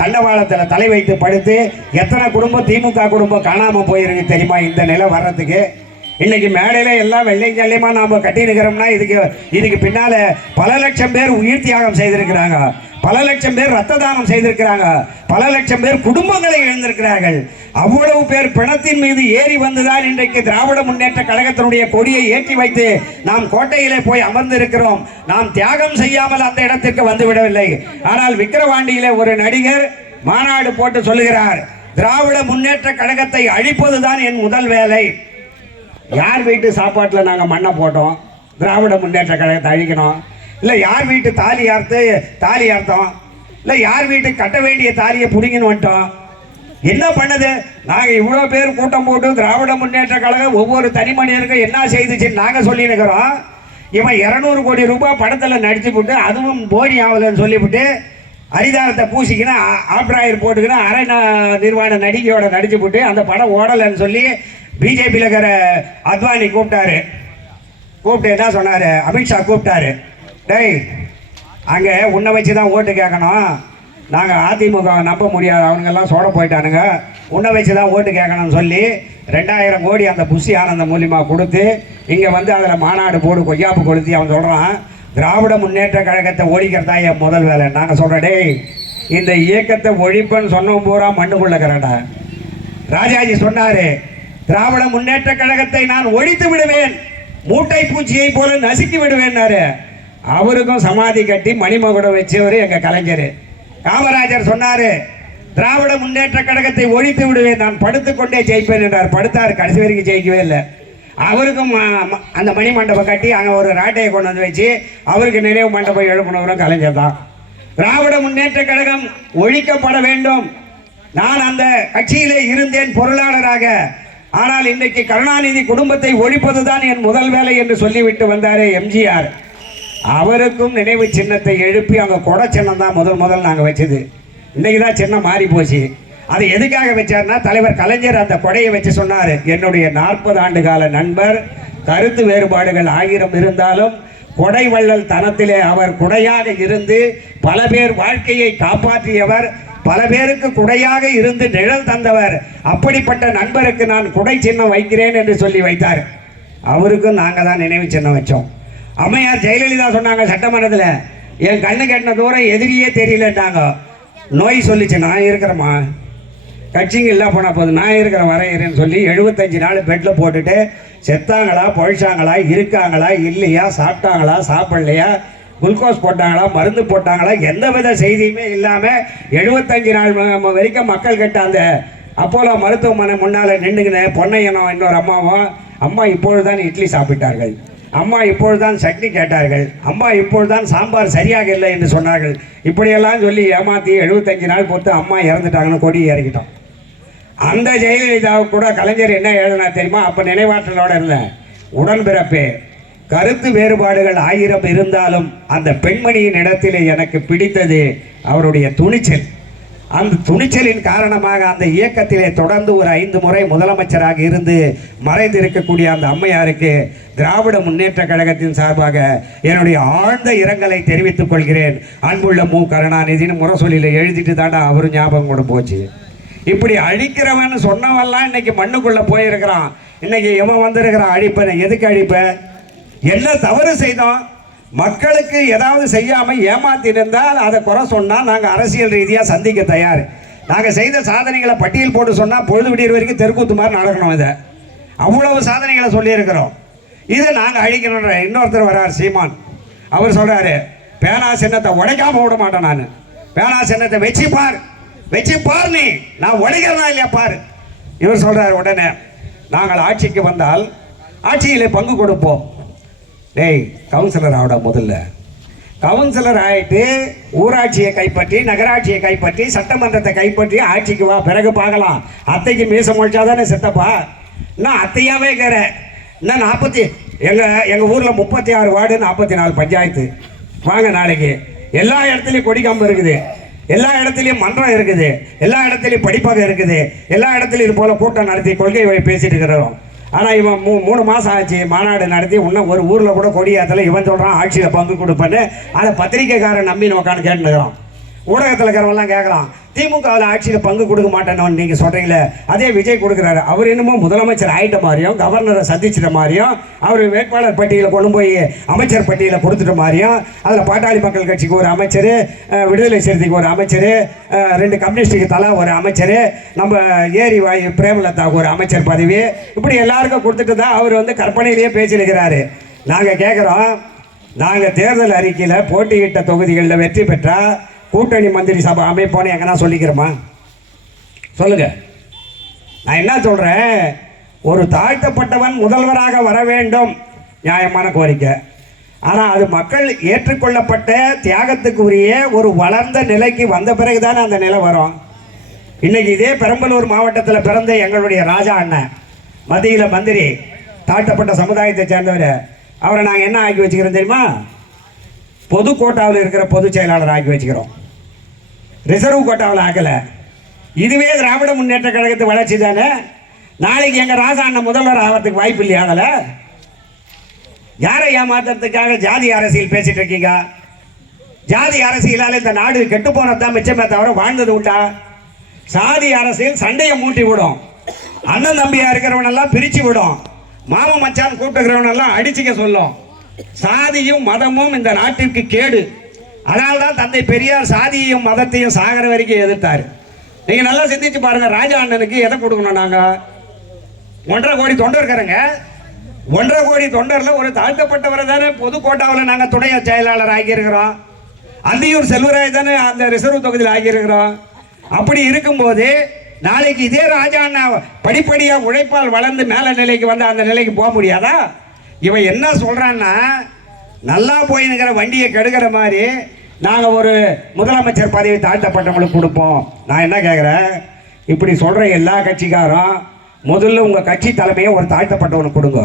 தண்டவாளத்தில் தலை வைத்து படுத்து எத்தனை குடும்பம் திமுக குடும்பம் காணாமல் போயிருக்கு தெரியுமா? இந்த நிலை வர்றதுக்கு இன்னைக்கு மேடையில் எல்லாம் வெள்ளை ஜல்லியமாக நாம் கட்டியிருக்கிறோம்னா இதுக்கு பின்னால் பல லட்சம் பேர் உயிர் தியாகம் செய்திருக்கிறாங்க, பல லட்சம் பேர் ரத்த தானம் செய்திருக்கிறாங்க, பல லட்சம் பேர் குடும்பங்களை இழந்திருக்கிறார்கள். அவ்வளவு பேர் பிணத்தின் மீது ஏறி வந்துதான் இன்றைக்கு திராவிட முன்னேற்ற கழகத்தினுடைய கொடியை ஏற்றி வைத்து நாம் கோட்டையிலே போய் அமர்ந்திருக்கிறோம். நாம் தியாகம் செய்யாமல் அந்த இடத்திற்கு வந்துவிடவில்லை. ஆனால் விக்கிரவாண்டியிலே ஒரு நடிகர் மாநாடு போட்டு சொல்லுகிறார், திராவிட முன்னேற்ற கழகத்தை அழிப்பதுதான் என் முதல் வேலை. யார் வீட்டு சாப்பாட்டில் நாங்கள் மண்ணை போட்டோம்? திராவிட முன்னேற்ற கழகத்தை அழிக்கணும். இல்லை யார் வீட்டு தாலி அர்த்தம், இல்லை யார் வீட்டு கட்ட வேண்டிய தாலியை பிடிங்கன்னு வந்துட்டோம். என்ன பண்ணுது? நாங்கள் இவ்வளோ பேர் கூட்டம் போட்டு திராவிட முன்னேற்ற கழகம் ஒவ்வொரு தனி மனிதருக்கும் என்ன செய்துச்சுன்னு நாங்கள் சொல்லியிருக்கிறோம். இவன் 200 கோடி ரூபாய் படத்தில் நடிச்சு விட்டு அதுவும் போனி ஆகுதுன்னு சொல்லிவிட்டு அரிதாரத்தை பூசிக்கினா ஆப்ராயர் போட்டுக்கினா அரை நிர்வாண நடிகையோட நடிச்சு விட்டு அந்த படம் ஓடலைன்னு சொல்லி பிஜேபியில் இருக்கிற அத்வானி கூப்பிட்டு என்ன சொன்னார்? அமித்ஷா கூப்பிட்டாரு, டேய் அங்கே உன்னை வச்சு தான் ஓட்டு கேட்கணும், நாங்கள் அதிமுக நம்ப முடியாது, அவனுங்கெல்லாம் சோட போயிட்டானுங்க, உன்னை வச்சு தான் ஓட்டு கேட்கணும்னு சொல்லி 2000 கோடி அந்த புஷி ஆனந்தம் மூலியமாக கொடுத்து இங்கே வந்து அதில் மாநாடு போடு கொய்யாப்பு கொளுத்தி அவன் சொல்கிறான், திராவிட முன்னேற்ற கழகத்தை ஒழிக்கிறதா என் முதல் வேலை. நாங்கள் சொல்கிறோம், டேய் இந்த இயக்கத்தை ஒழிப்புன்னு சொன்னோம் பூரா மண்ணுக்குள்ள கரண்டா. ராஜாஜி சொன்னார், திராவிட முன்னேற்ற கழகத்தை நான் ஒழித்து விடுவேன், மூட்டை பூச்சியை போல நசுக்கி விடுவேன்னாரு. அவருக்கும் சமாதி கட்டி மணிமகுடம் வச்சவர் எங்கள் கலைஞர். காமராஜர் சொன்னார், திராவிட முன்னேற்ற கழகத்தை ஒழித்து விடுவேன், நான் படுத்துக்கொண்டே ஜெயிப்பேன் என்றார். படுத்தார், கடைசி வரைக்கும் ஜெயிக்கவே இல்லை. அவருக்கும் அந்த மணி மண்டபம் கட்டி அங்கே ஒரு ராட்டையை கொண்டு வந்து வச்சு அவருக்கு நினைவு மண்டபம் எழுப்பினவரும் கலைஞர் தான். திராவிட முன்னேற்ற கழகம் ஒழிக்கப்பட வேண்டும். நான் அந்த கட்சியிலே இருந்தேன் பொருளாளராக. ஆனால் இன்றைக்கு கருணாநிதி குடும்பத்தை ஒழிப்பதுதான் என் முதல் வேலை என்று சொல்லிவிட்டு வந்தாரே எம்ஜிஆர். அவருக்கும் நினைவு சின்னத்தை எழுப்பி அங்கே கொடை சின்னம் தான் முதல் நாங்கள் வச்சது. இன்றைக்கு தான் சின்னம் மாறி போச்சு. அது எதுக்காக வச்சார்னா, தலைவர் கலைஞர் அந்த கொடையை வச்சு சொன்னார், என்னுடைய 40 ஆண்டு கால நண்பர், கருத்து வேறுபாடுகள் 1000 இருந்தாலும் கொடை வள்ளல் தனத்திலே அவர் குடையாக இருந்து பல பேர் வாழ்க்கையை காப்பாற்றியவர், பல பேருக்கு குடையாக இருந்து நிழல் தந்தவர். அப்படிப்பட்ட நண்பருக்கு நான் குடை சின்னம் வைக்கிறேன் என்று சொல்லி வைத்தார். அவருக்கும் நாங்கள் தான் நினைவு சின்னம் வச்சோம். அம்மையார் ஜெயலலிதா சொன்னாங்க சட்டமன்றத்தில், என் கண்ணு கட்டின தூரம் எதிரியே தெரியலட்டாங்க. நோய் சொல்லிச்சு, நான் இருக்கிறேம்மா, கட்சிங்க இல்லை போனால் போது நான் இருக்கிற வரைகிறேன்னு சொல்லி 75 நாள் பெட்டில் போட்டுட்டு செத்தாங்களா பொழிச்சாங்களா இருக்காங்களா இல்லையா சாப்பிட்டாங்களா சாப்பிடலையா குளுக்கோஸ் போட்டாங்களா மருந்து போட்டாங்களா எந்த வித செய்தியுமே இல்லாமல் 75 நாள் வரைக்கும் மக்கள் கிட்ட அந்த அப்போலோ மருத்துவமனை முன்னால் நின்றுக்கின பொன்னையனும் இன்னொரு அம்மாவும், அம்மா இப்பொழுதுதான் இட்லி சாப்பிட்டார்கள், அம்மா இப்பொழுதுதான் சட்னி கேட்டார்கள், அம்மா இப்பொழுதுதான் சாம்பார் சரியாக இல்லை என்று சொன்னார்கள். இப்படியெல்லாம் சொல்லி ஏமாற்றி 75 நாள் பொறுத்து அம்மா இறந்துட்டாங்கன்னு கொடி இறக்கிட்டோம். அந்த ஜெயலலிதாவுக்கு கூட கலைஞர் என்ன எழுதினா தெரியுமா? அப்போ நினைவாற்றலோடு இருந்தேன், உடன்பிறப்பே, கருத்து வேறுபாடுகள் 1000 இருந்தாலும் அந்த பெண்மணியின் இடத்திலே எனக்கு பிடித்தது அவருடைய துணிச்சல். அந்த துணிச்சலின் காரணமாக அந்த இயக்கத்திலே தொடர்ந்து ஒரு 5 முறை முதலமைச்சராக இருந்து மறைந்திருக்கக்கூடிய அந்த அம்மையாருக்கு திராவிட முன்னேற்ற கழகத்தின் சார்பாக என்னுடைய ஆழ்ந்த இரங்கலை தெரிவித்துக் கொள்கிறேன். அன்புள்ள மு கருணாநிதினு முரசொலியில் எழுதிட்டு தாண்டா அவரும் ஞாபகம் கூட போச்சு. இப்படி அழிக்கிறவன் சொன்னவெல்லாம் இன்னைக்கு மண்ணுக்குள்ள போயிருக்கிறான். இன்னைக்கு இவன் வந்திருக்கிறான் அழிப்பனை. எதுக்கு அழிப்ப? என்ன தவறு செய்தோம்? மக்களுக்கு ஏதாவது செய்யாமல் ஏமாத்திருந்தால் அதை குறை சொன்னால் நாங்கள் அரசியல் ரீதியாக சந்திக்க தயார். நாங்கள் செய்த சாதனைகளை பட்டியல் போட்டு சொன்னால் பொழுது விடியற வரைக்கும் தெருக்கூத்து மாதிரி நடக்கணும். இதை அவ்வளவு சாதனைகளை சொல்லியிருக்கிறோம். இதை நாங்கள் அழிக்கணுன்ற இன்னொருத்தர் வர்றார் சீமான். அவர் சொல்கிறாரு, பேனா சின்னத்தை உடைக்காம விட மாட்டேன், நான் பேனா சின்னத்தை வச்சு பார் நீ, நான் உடைக்கிறதா இல்லையா பாரு. இவர் சொல்கிறார், உடனே நாங்கள் ஆட்சிக்கு வந்தால் ஆட்சியில் பங்கு கொடுப்போம். டேய் கவுன்சிலர் ஆகிட, முதல்ல கவுன்சிலர் ஆகிட்டு ஊராட்சியை கைப்பற்றி நகராட்சியை கைப்பற்றி சட்டமன்றத்தை கைப்பற்றி ஆட்சிக்கு வா, பிறகு பார்க்கலாம். அத்தைக்கு மீச முழிச்சா தானே செத்தப்பா. நான் அத்தையாவே இருக்கிறேன். இன்னும் 40 எங்கள் ஊரில் 36 வார்டு 44 பஞ்சாயத்து. வாங்க நாளைக்கு. எல்லா இடத்துலையும் கொடிக்கம்பு இருக்குது, எல்லா இடத்துலையும் மன்றம் இருக்குது, எல்லா இடத்துலையும் படிப்பகம் இருக்குது, எல்லா இடத்துலையும் இது போல் கூட்டம் நடத்தி கொள்கை பேசிட்டு இருக்கிறோம். ஆனால் இவன் 3 மாதம் ஆச்சு மாநாடு நடத்தி, இன்னும் ஒரு ஊரில் கூட கொடியாத்தில் இவன் சொல்கிறான் ஆட்சியில் பங்கு கொடுப்பேன்னு. அதை பத்திரிக்கைக்காரன் நம்பி நோக்கான்னு கேட்டுக்கிறோம். ஊடகத்தில் இருக்கிறவங்கலாம் கேட்கலாம், திமுகவில் ஆட்சியில் பங்கு கொடுக்க மாட்டேன்னு நீங்கள் சொல்கிறீங்களே, அதே விஜய் கொடுக்குறாரு. அவர் என்னமோ முதலமைச்சர் ஆகிட்ட மாதிரியும் கவர்னரை சந்திச்சிட்ட மாதிரியும் அவர் வேட்பாளர் பட்டியலை கொண்டு போய் அமைச்சர் பட்டியலை கொடுத்துட்ட மாதிரியும் அதில் பாட்டாளி மக்கள் கட்சிக்கு ஒரு அமைச்சர், விடுதலை சிறுத்தைக்கு ஒரு அமைச்சர், 2 கம்யூனிஸ்டுக்கு தலா ஒரு அமைச்சர், நம்ம ஏரி வாயு பிரேமலதாவுக்கு ஒரு அமைச்சர் பதவி, இப்படி எல்லாருக்கும் கொடுத்துட்டு தான் அவர் வந்து கற்பனையிலேயே பேசியிருக்கிறாரு. நாங்கள் கேட்குறோம், நாங்கள் தேர்தல் அறிக்கையில் போட்டியிட்ட தொகுதிகளில் வெற்றி பெற்றால் கூட்டணி மந்திரி சபை அமைப்போன்னு எங்கன்னா சொல்லிக்கிறோமா? சொல்லுங்க. நான் என்ன சொல்கிறேன், ஒரு தாழ்த்தப்பட்டவன் முதல்வராக வர வேண்டும், நியாயமான கோரிக்கை. ஆனால் அது மக்கள் ஏற்றுக்கொள்ளப்பட்ட தியாகத்துக்கு உரிய ஒரு வளர்ந்த நிலைக்கு வந்த பிறகு தானே அந்த நிலை வரும். இன்னைக்கு இதே பெரம்பலூர் மாவட்டத்தில் பிறந்த எங்களுடைய ராஜா அண்ணன் மத்தியில் மந்திரி, தாழ்த்தப்பட்ட சமுதாயத்தை சேர்ந்தவர், அவரை நாங்கள் என்ன ஆக்கி வச்சுக்கிறோம் தெரியுமா? பொது கோட்டாவில் இருக்கிற பொதுச் செயலாளர் ஆக்கி வச்சுக்கிறோம், ரிசர்வ் கோட்டாவில் ஆக்கலை. இதுவே திராவிட முன்னேற்ற கழகத்து வளர்ச்சி தானே. நாளைக்கு எங்கள் ராசா அண்ணன் முதல்வர் ஆகிறதுக்கு வாய்ப்பு இல்லையா? அதில் யாரை ஏமாத்துறதுக்காக ஜாதி அரசியல் பேசிட்டு இருக்கீங்க? ஜாதி அரசியலால் இந்த நாடு கெட்டு போனதான் மிச்சமே தவிர வாழ்ந்தது உண்டா? சாதி அரசியல் சண்டையை மூட்டி விடும், அண்ணன் தம்பியா இருக்கிறவனெல்லாம் பிரித்து விடும், மாம மச்சான் கூப்பிட்டுக்கிறவனெல்லாம் அடிச்சுக்க சொல்லும். சாதியும் மதமும் இந்த நாட்டிற்கு கேடு. அதனால்தான் தந்தை பெரியார் சாதியையும் மதத்தையும் சாகர வரைக்கும் எதிர்த்தார். நீங்க நல்லா சிந்திச்சு பாருங்க, ராஜா அண்ணனுக்கு எதை கொடுக்கணும்? நாங்க 1.5 கோடி தொண்டர் இருக்கிறங்க. 1.5 கோடி தொண்டர்ல ஒரு தாழ்த்தப்பட்டவரை தானே பொதுக்கோட்டாவில் நாங்கள் துணை செயலாளர் ஆகியிருக்கிறோம். அந்தியூர் செல்வராய் தானே அந்த ரிசர்வ் தொகுதியில் ஆகியிருக்கிறோம். அப்படி இருக்கும்போது நாளைக்கு இதே ராஜா அண்ணா படிப்படியாக உழைப்பால் வளர்ந்து மேல நிலைக்கு வந்து அந்த நிலைக்கு போக முடியாதா? இவன் என்ன சொல்றான்னா, நல்லா போயினுங்கிற வண்டியை கெடுக்கிற மாதிரி நாங்கள் ஒரு முதலமைச்சர் பதவி தாழ்த்தப்பட்டவங்களுக்கு கொடுப்போம். நான் என்ன கேட்குறேன், இப்படி சொல்கிற எல்லா கட்சிக்காரும் முதல்ல உங்கள் கட்சி தலைமையை ஒரு தாழ்த்தப்பட்டவனுக்கு கொடுங்க.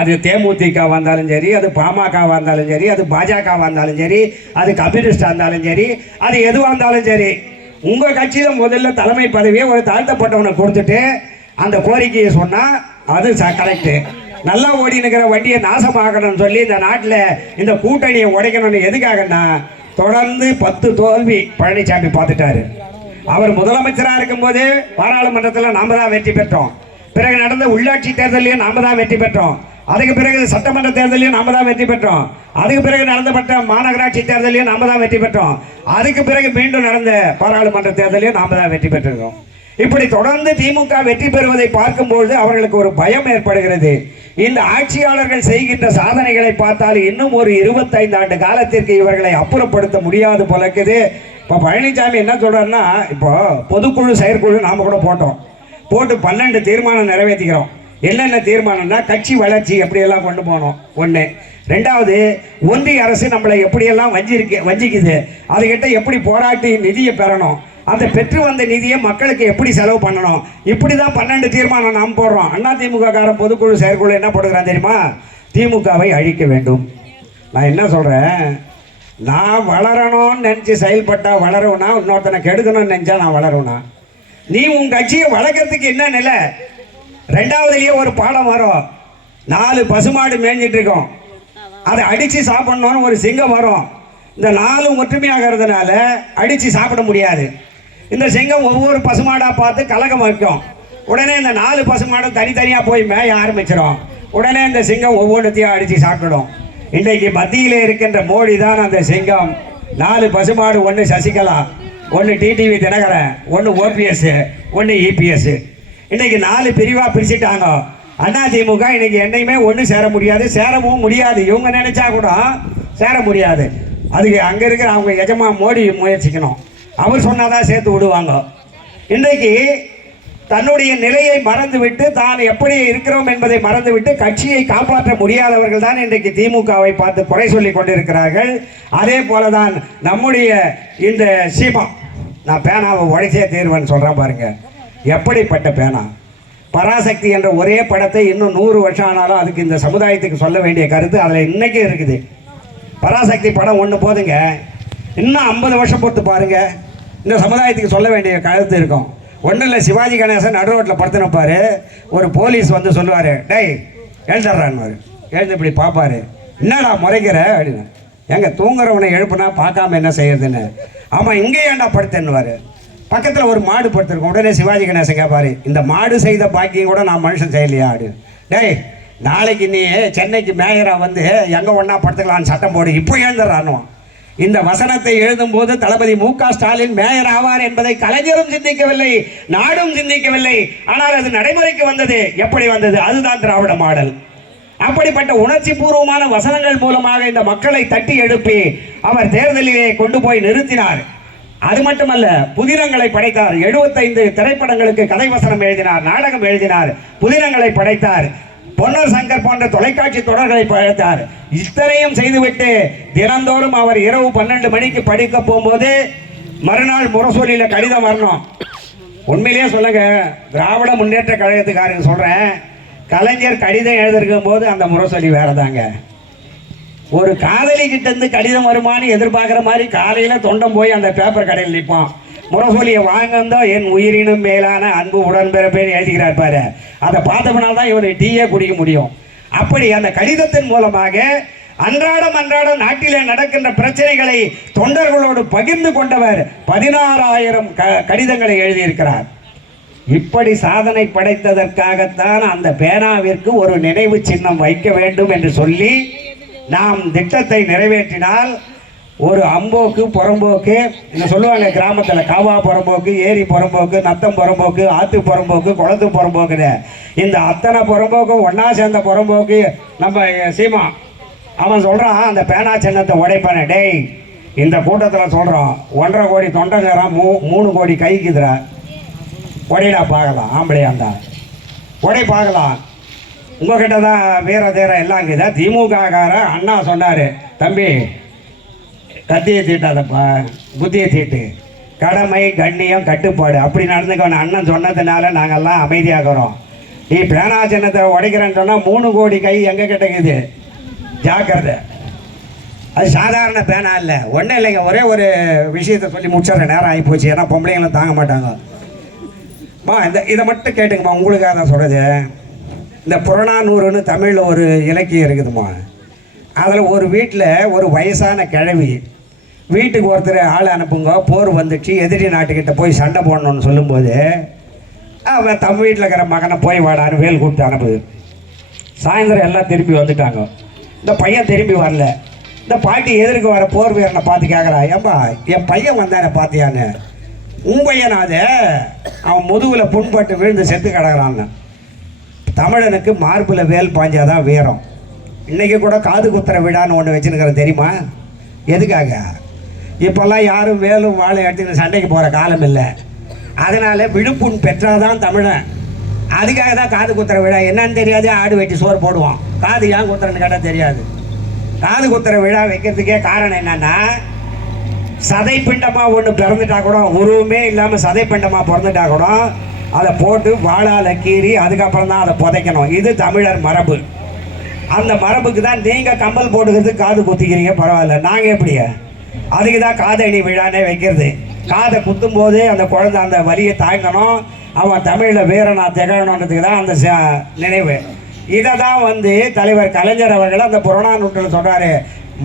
அது தேமுதிக வந்தாலும் சரி, அது பாமக வந்தாலும் சரி, அது பாஜக வந்தாலும் சரி, அது கம்யூனிஸ்டாக இருந்தாலும் சரி, அது எதுவாக இருந்தாலும் சரி, உங்கள் கட்சியில் முதல்ல தலைமை பதவியை ஒரு தாழ்த்தப்பட்டவனை கொடுத்துட்டு அந்த கோரிக்கையை சொன்னால் அது கரெக்டு. நல்லா ஓடினுக்கிற வண்டியை நாசமாகணும்னு சொல்லி இந்த நாட்டில் இந்த கூட்டணியை உடைக்கணும்னு எதுக்காகன்னா, தொடர்ந்து 10 தோல்வி பழனிசாமி பார்த்துட்டாரு. அவர் முதலமைச்சராக இருக்கும்போது பாராளுமன்றத்தில் நாம தான் வெற்றி பெற்றோம். பிறகு நடந்த உள்ளாட்சி தேர்தலையும் நாம தான் வெற்றி பெற்றோம். அதுக்கு பிறகு சட்டமன்ற தேர்தலையும் நாம தான் வெற்றி பெற்றோம். அதுக்கு பிறகு நடந்தப்பட்ட மாநகராட்சி தேர்தலையும் நாம தான் வெற்றி பெற்றோம். அதுக்கு பிறகு மீண்டும் நடந்த பாராளுமன்ற தேர்தலையும் நாம தான் வெற்றி பெற்றிருக்கோம். இப்படி தொடர்ந்து திமுக வெற்றி பெறுவதை பார்க்கும்போது அவர்களுக்கு ஒரு பயம் ஏற்படுகிறது. இந்த ஆட்சியாளர்கள் செய்கின்ற சாதனைகளை பார்த்தால் இன்னும் ஒரு 25 ஆண்டு காலத்திற்கு இவர்களை அப்புறப்படுத்த முடியாது போலக்குது. இப்போ பழனிசாமி என்ன சொல்றாருன்னா, இப்போ பொதுக்குழு செயற்குழு நாம கூட போட்டு 12 தீர்மானம் நிறைவேற்றிக்கிறோம். என்னென்ன தீர்மானம்னா, கட்சி வளர்ச்சி எப்படியெல்லாம் கொண்டு போகணும் ஒன்று. 2வது, ஒன்றிய அரசு நம்மளை எப்படியெல்லாம் வஞ்சிக்குது, அதுகிட்ட எப்படி போராட்டி நிதியை பெறணும், அந்த பெற்று வந்த நிதியை மக்களுக்கு எப்படி செலவு பண்ணணும். இப்படி தான் 12 தீர்மானம் நாம் போடுறோம். அதிமுக காரன் பொதுக்குழு செயற்குழு என்ன போடுகிறான் தெரியுமா? திமுகவை அழிக்க வேண்டும். நான் என்ன சொல்கிறேன், நான் வளரணும்னு நினச்சி செயல்பட்டா வளருவனா, இன்னொருத்தனை கெடுக்கணும்னு நினச்சா நான் வளருவனா? நீ உன் கட்சியை வளர்க்கறதுக்கு என்ன நிலை? 2வதுலேயே ஒரு பாலம் வரும், 4 பசுமாடு மேய்ஞ்சிட்டு இருக்கோம், அதை அடித்து சாப்பிட்ணுன்னு ஒரு சிங்கம் வரும். இந்த 4 ஒற்றுமையாகிறதுனால அடித்து சாப்பிட முடியாது. இந்த சிங்கம் ஒவ்வொரு பசுமாடாக பார்த்து கலகம் வைக்கும். உடனே இந்த 4 பசுமாடும் தனித்தனியாக போய் மேய ஆரம்பிச்சிடும். உடனே இந்த சிங்கம் ஒவ்வொன்றத்தையும் அடித்து சாப்பிடும். இன்றைக்கு மத்தியில் இருக்கின்ற மோடி தான் அந்த சிங்கம். 4 பசுமாடு, ஒன்று சசிகலா, ஒன்று டிடிவி தினகரன், ஒன்று ஓபிஎஸ், ஒன்று இபிஎஸ். இன்றைக்கி 4 பிரிவாக பிரிச்சுட்டாங்க. அதிமுக இன்னைக்கு என்னையுமே ஒன்று சேர முடியாது, சேரவும் முடியாது. இவங்க நினைச்சா கூட சேர முடியாது. அதுக்கு அங்கே இருக்கிற அவங்க எஜமா மோடி முயற்சிக்கணும். அவர் சொன்னாதான் சேர்த்து விடுவாங்க. இன்றைக்கு தன்னுடைய நிலையை மறந்துவிட்டு, தான் எப்படி இருக்கிறோம் என்பதை மறந்துவிட்டு கட்சியை காப்பாற்ற முடியாதவர்கள் தான் இன்றைக்கு திமுகவை பார்த்து குறை சொல்லி கொண்டிருக்கிறார்கள். அதே போல தான் நம்முடைய இந்த சீமம், நான் பேனாவை உடைச்சே தீர்வேன்னு சொல்கிறேன் பாருங்க. எப்படிப்பட்ட பேனா! பராசக்தி என்ற ஒரே படத்தை இன்னும் 100 வருஷம் ஆனாலும் அதுக்கு இந்த சமுதாயத்துக்கு சொல்ல வேண்டிய கருத்து அதில் இன்றைக்கே இருக்குது. பராசக்தி படம் ஒன்று போதுங்க, இன்னும் 50 வருஷம் பொறுத்து பாருங்க, இந்த சமுதாயத்துக்கு சொல்ல வேண்டிய கருத்து இருக்கும். ஒன்றும் இல்லை, சிவாஜி கணேசன் நடு ரோட்டில் படுத்துனப்பார். ஒரு போலீஸ் வந்து சொல்லுவார், டேய் எழுந்துடுறான்னு. எழுந்து இப்படி பார்ப்பார், என்னடா முறைக்கிற அப்படின்னு. எங்க தூங்குறவனை எழுப்புனா பார்க்காம என்ன செய்யறதுன்னு. ஆமாம் இங்கே ஏன்டா படுத்தேன்னுவார். பக்கத்தில் ஒரு மாடு படுத்திருக்கோம். உடனே சிவாஜி கணேசன் கேட்பாரு, இந்த மாடு செய்த பாக்கியம் கூட நான் மனுஷன் செய்யலையா ஆடு. டேய் நாளைக்கு நீ சென்னைக்கு மேயராக வந்து எங்கே ஒன்றா படுத்துக்கலான்னு சட்டம் போடு, இப்போ எழுந்துடுறான்னுவான். இந்த வசனத்தை எழுதும்போது தளபதி மு.க. ஸ்டாலின் மேயர் ஆவார் என்பதை கலைஞரும் சிந்திக்கவில்லை, நாடும் சிந்திக்கவில்லை. ஆனால் அது நடைமுறைக்கு வந்தது. எப்படி வந்தது? அதுதான் திராவிட மாடல். அப்படிப்பட்ட உணர்ச்சி பூர்வமான வசனங்கள் மூலமாக இந்த மக்களை தட்டி எழுப்பி அவர் தேர்தலிலே கொண்டு போய் நிறுத்தினார். அது மட்டுமல்ல, புதினங்களை படைத்தார். 75 திரைப்படங்களுக்கு கதை வசனம் எழுதினார், நாடகம் எழுதினார், புதினங்களை படைத்தார். பொன்னர் சங்கர் போன்ற தொலைக்காட்சி தொடர்களை படைத்தார். இத்தனையும் செய்துவிட்டு தினந்தோறும் அவர் இரவு 12 மணிக்கு படிக்க போகும்போது மறுநாள் முரசொலியில கடிதம் வரணும். உண்மையிலேயே சொல்லுங்க, திராவிட முன்னேற்ற கழகத்துக்காரங்க சொல்றேன், கலைஞர் கடிதம் எழுதிருக்கும் போது அந்த முரசொலி வேறதாங்க. ஒரு காதலி கிட்ட இருந்து கடிதம் வருமானு எதிர்பார்க்குற மாதிரி காலையில தொண்டம் போய் அந்த பேப்பர் கடையில் நிற்பான். முரசொலியை வாங்கந்தோ என் உயிரினும் மேலான அன்பு உடன்பிறப்பேன்னு எழுதிக்கிறார் பாரு. அதை பார்த்தவனால்தான் இவர் டீயே குடிக்க முடியும். அப்படி அந்த கடிதத்தின் மூலமாக அன்றாடம் நாட்டிலே நடக்கின்ற பிரச்சனைகளை தொண்டர்களோடு பகிர்ந்து கொண்டவர் 16,000 கடிதங்களை எழுதியிருக்கிறார். இப்படி சாதனை படைத்ததற்காகத்தான் அந்த பேனாவிற்கு ஒரு நினைவு சின்னம் வைக்க வேண்டும் என்று சொல்லி நாம் திட்டத்தை நிறைவேற்றினால் ஒரு அம்போக்கு புறம்போக்கு என்ன சொல்லுவாங்க கிராமத்தில், காவா புறம்போக்கு, ஏரி புறம்போக்கு, நத்தம் புறம்போக்கு, ஆற்று புறம்போக்கு, குளத்து புறம்போக்குன்னு இந்த அத்தனை புறம்போக்கும் ஒன்றா சேர்ந்த புறம்போக்கு நம்ம சீமா அவன் சொல்கிறான், அந்த பேனா சின்னத்தை உடைப்பானே. டேய் இந்த கூட்டத்தில் சொல்கிறோம், 1.5 கோடி தொண்டங்கிறான், 3 கோடி கைக்குதுரா, உடையிடா பார்க்கலாம், ஆம்பளையா இருந்தா உடை பார்க்கலாம். உங்ககிட்ட தான் வீர தீர எல்லாம் இருக்குதா? திமுககார அண்ணா சொன்னார், தம்பி கத்தியை தீட்டாதப்பா, புத்தியை தீட்டு, கடமை கண்ணியம் கட்டுப்பாடு அப்படி நடந்துக்கணும். அண்ணன் சொன்னதுனால நாங்கள்லாம் அமைதியாகிறோம். நீ பேனா சின்னத்தை உடைக்கிறேன்னு சொன்னால் 3 கோடி கை எங்கே கிட்டக்குது, ஜாக்கிரதை. அது சாதாரண பேனா இல்லை, ஒன்றும் இல்லைங்க. ஒரே ஒரு விஷயத்தை சொல்லி முடிச்சிடுற நேரம் ஆகி போச்சு, ஏன்னா பொம்பளைங்களும் தாங்க மாட்டாங்க. இதை மட்டும் கேட்டுங்கம்மா, உங்களுக்காக தான் சொல்கிறது. இந்த புறநானூறுன்னு தமிழில் ஒரு இலக்கியம் இருக்குதும்மா. அதில் ஒரு வீட்டில் ஒரு வயசான கிழவி வீட்டுக்கு ஒருத்தர் ஆள் அனுப்புங்க, போர் வந்துச்சு, எதிரி நாட்டுக்கிட்ட போய் சண்டை போடணும்னு சொல்லும்போது அவன் தம் வீட்டில் இருக்கிற மகனை போய் வாடான்னு வேல் கூப்பிட்டு அனுப்புது. சாயந்தரம் எல்லாம் திரும்பி வந்துட்டாங்க. இந்த பையன் திரும்பி வரல. இந்த பாட்டி எதிர்க்கு வர போர் வீரனை பார்த்து கேட்குறா, ஏம்பா என் பையன் வந்தானே பார்த்தியான்னு. உன் பையனாத அவன் முதுகில் புண்பட்டு விழுந்து செத்து கிடக்கிறான்னு. தமிழனுக்கு மார்பில் வேல் பாஞ்சாதான் வீரம். இன்றைக்கி கூட காது குத்துற விழான்னு ஒன்று வச்சுருக்கிறேன் தெரியுமா? எதுக்காக? இப்போல்லாம் யாரும் வேலும் வாழை எடுத்துக்கிட்டு சண்டைக்கு போகிற காலம் இல்லை. அதனால் விழுப்புண் பெற்றாதான் தமிழன். அதுக்காக தான் காது குத்துற விழா. என்னன்னு தெரியாது, ஆடு வெட்டி சோறு போடுவோம். காது ஏன் குத்துறன்னு கேட்டால் தெரியாது. காது குத்துற விழா வைக்கிறதுக்கே காரணம் என்னென்னா, சதை பிண்டமாக ஒன்று பிறந்துட்டா கூட, உருவமே இல்லாமல் சதை பிண்டமாக பிறந்துட்டா கூட அதை போட்டு வாழால் கீறி அதுக்கப்புறம் தான் அதை புதைக்கணும். இது தமிழர் மரபு. அந்த மரபுக்கு தான் நீங்கள் கம்பல் போட்டுக்கிறது, காது குத்திக்கிறீங்க, பரவாயில்ல. நாங்கள் எப்படி? அதுக்கு தான் காதணி விழானே வைக்கிறது. காதை குத்தும் போது அந்த குழந்தை அந்த வலியை தாங்கணும், அவன் தமிழில் வீரனா திகழணுன்றதுக்கு தான் அந்த நினைவு. இதை தான் தலைவர் கலைஞர் அவர்கள் அந்த புறநானூற்றில் சொல்கிறாரு,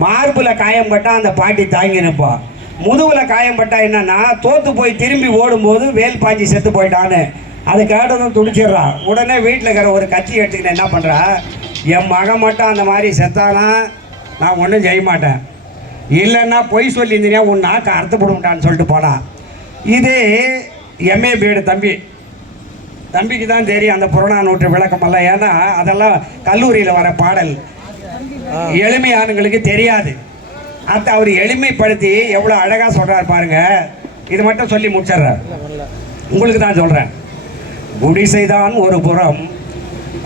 மார்பில் காயம் பட்டால் அந்த பாட்டி தாங்கி நிற்பான், முதுகில் காயம் பட்டா என்னன்னா தோற்று போய் திரும்பி ஓடும்போது வேல் பாஞ்சி செத்து போயிட்டான்னு அது கேட்டதும் துடிச்சிடுறான். உடனே வீட்டில் இருக்கிற ஒரு கட்சி எடுத்துக்கிட்டு என்ன பண்ணுறா, என் மகன் மட்டும் அந்த மாதிரி செத்தானா நான் ஒன்றும் செய்ய மாட்டேன், இல்லைன்னா பொய் சொல்லியிருந்தீங்கன்னா உன் நாக்கு அறுத்துப்படும்ட்டான்னு சொல்லிட்டு போனான். இது எம்ஏ பிஎட் தம்பிக்கு தான் தெரியும் அந்த புறநானூற்று விளக்கமெல்லாம். ஏன்னா அதெல்லாம் கல்லூரியில் வர பாடல், எளிமையானங்களுக்கு தெரியாது. அதை அவர் எளிமைப்படுத்தி எவ்வளோ அழகாக சொல்கிறார் பாருங்க. இது மட்டும் சொல்லி முடிச்சிடுறார், உங்களுக்கு தான் சொல்கிறேன். குடிசைதான் ஒரு புறம்,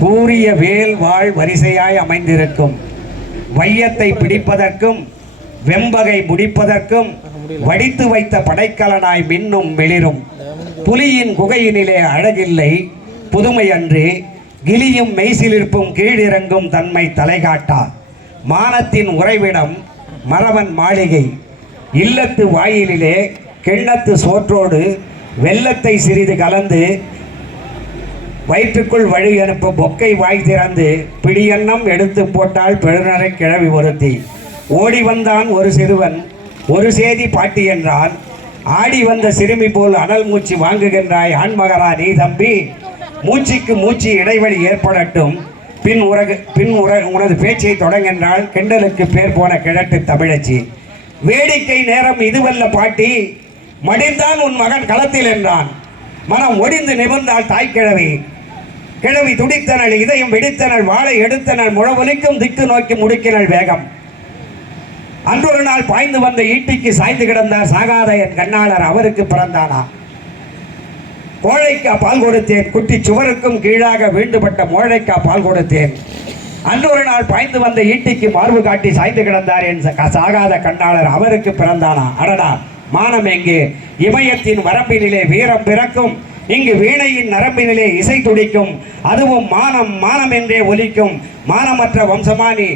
கூறிய வேல் வாழ் வரிசையாய் அமைந்திருக்கும், வையத்தை பிடிப்பதற்கும் வெம்பகை முடிப்பதற்கும் வடித்து வைத்த படைக்கலனாய் மின்னும் வெளிரும், புலியின் குகையினிலே அழகில்லை புதுமை அன்று, கிளியும் மெய்சிலிருப்பும் கீழிறங்கும் தன்மை தலைகாட்டா, மானத்தின் உறைவிடம் மறவன் மாளிகை, இல்லத்து வாயிலிலே கிண்ணத்து சோற்றோடு வெள்ளத்தை சிறிது கலந்து வயிற்றுக்குள் வழி அனுப்பும் பொக்கை வாய் திறந்து பிடியன்னம் எடுத்து போட்டால் பெருநரை கிழவி ஒருத்தி, ஓடி வந்தான் ஒரு சிறுவன் ஒரு சேதி பாட்டி என்றான், ஆடி வந்த சிறுமி போல் அனல் மூச்சு வாங்குகின்றாய் ஆண்மகரா நீ தம்பி, மூச்சுக்கு மூச்சு இடைவெளி ஏற்படட்டும், உனது பேச்சை தொடங்கென்றால் கிண்டலுக்கு பேர் போன கிழட்டு தமிழச்சி. வேடிக்கை நேரம் இதுவல்ல பாட்டி, மடிந்தான் உன் மகன் களத்தில் என்றான். மனம் ஒடிந்து நிமிர்ந்தாள் தாய்க்கிழவி. கிழவி துடித்தனள், இதயம் வெடித்தனள், வாளை எடுத்தனள், முழவலிக்கும் திக்கு நோக்கி முடுக்கினள் வேகம். அன்றொரு நாள் பாய்ந்து வந்த ஈட்டிக்கு சாய்ந்து கிடந்தார் சாகாத என் கண்ணாளர், அவருக்கு பிறந்தானா. கோழைக்கா பால் கொடுத்தேன், குட்டி சுவருக்கும் கீழாக வீண்டுபட்ட மோழைக்கா பால் கொடுத்தேன். அன்றொரு நாள் பாய்ந்து வந்த ஈட்டிக்கு மார்பு காட்டி சாய்ந்து கிடந்தார் என் சாகாத கண்ணாளர், அவருக்கு பிறந்தானா. அடடா, மானம் எங்கே? இமயத்தின் வரம்பினிலே வீரம் பிறக்கும், இங்கு வீணையின் நரம்பினிலே இசை துடிக்கும், அதுவும் மானம் மானம் என்றே ஒலிக்கும். மானமற்ற வம்சமானி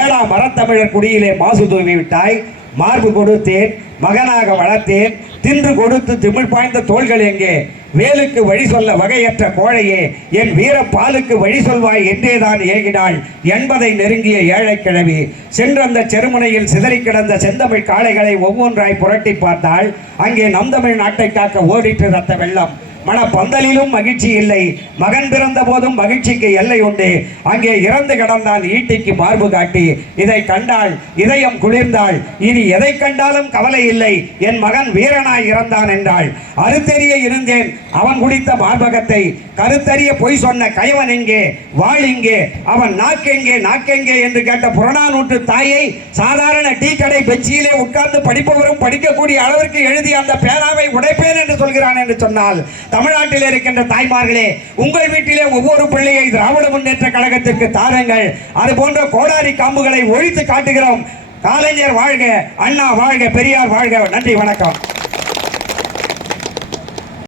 ஏழா மரத்தமிழர் குடியிலே மாசு தூவி விட்டாய். மார்பு கொடுத்தேன், மகனாக வளர்த்தேன், தின்று கொடுத்து திமிழ் பாய்ந்த தோள்கள் எங்கே? வேலுக்கு வழி சொல்ல வகையற்ற கோழையே, என் வீர பாலுக்கு வழி சொல்வாய் என்றேதான் ஏகினாள் என்பதை நெருங்கிய ஏழை கிழவி. சென்றந்த செருமுனையில் சிதறி கிடந்த செந்தமிழ் காளைகளை ஒவ்வொன்றாய் புரட்டி பார்த்தாள். அங்கே நம் தமிழ் நாட்டை காக்க ஓடிட்டு ரத்த வெள்ளம். மனப்பந்தலிலும் மகிழ்ச்சி இல்லை, மகன் பிறந்த போதும் மகிழ்ச்சிக்கு எல்லை உண்டு. அங்கே இறந்து கிடந்தான் ஈட்டிக்கு மார்பு காட்டி. இதை கண்டாள், இதயம் குளிர்ந்தாள். இனி எதை கண்டாலும் கவலை இல்லை, என் மகன் வீரனாய் இறந்தான் என்றாள். அறுத்தெறிய இருந்தேன் அவன் குடித்த மார்பகத்தை, கருத்தறிய பொய் சொன்ன கயவன் எங்கே, வாழ் இங்கே, அவன் நாக்கெங்கே நாக்கெங்கே என்று கேட்ட புறநானூற்று தாயை சாதாரண டீ கடை பெச்சியிலே உட்கார்ந்து படிப்பவரும் படிக்கக்கூடிய அளவிற்கு எழுதி அந்த பேனாவை உடைப்பேன் என்று சொல்கிறான் என்று சொன்னால், தமிழ்நாட்டில் இருக்கின்ற தாய்மார்களே, உங்கள் வீட்டிலே ஒவ்வொரு பிள்ளையை திராவிட முன்னேற்ற கழகத்திற்கு தாருங்கள். அது போன்ற கோடாரி காம்புகளை ஒழித்து காட்டுகிறோம். கலைஞர் வாழ்க, அண்ணா வாழ்க, பெரியார் வாழ்க. நன்றி, வணக்கம்.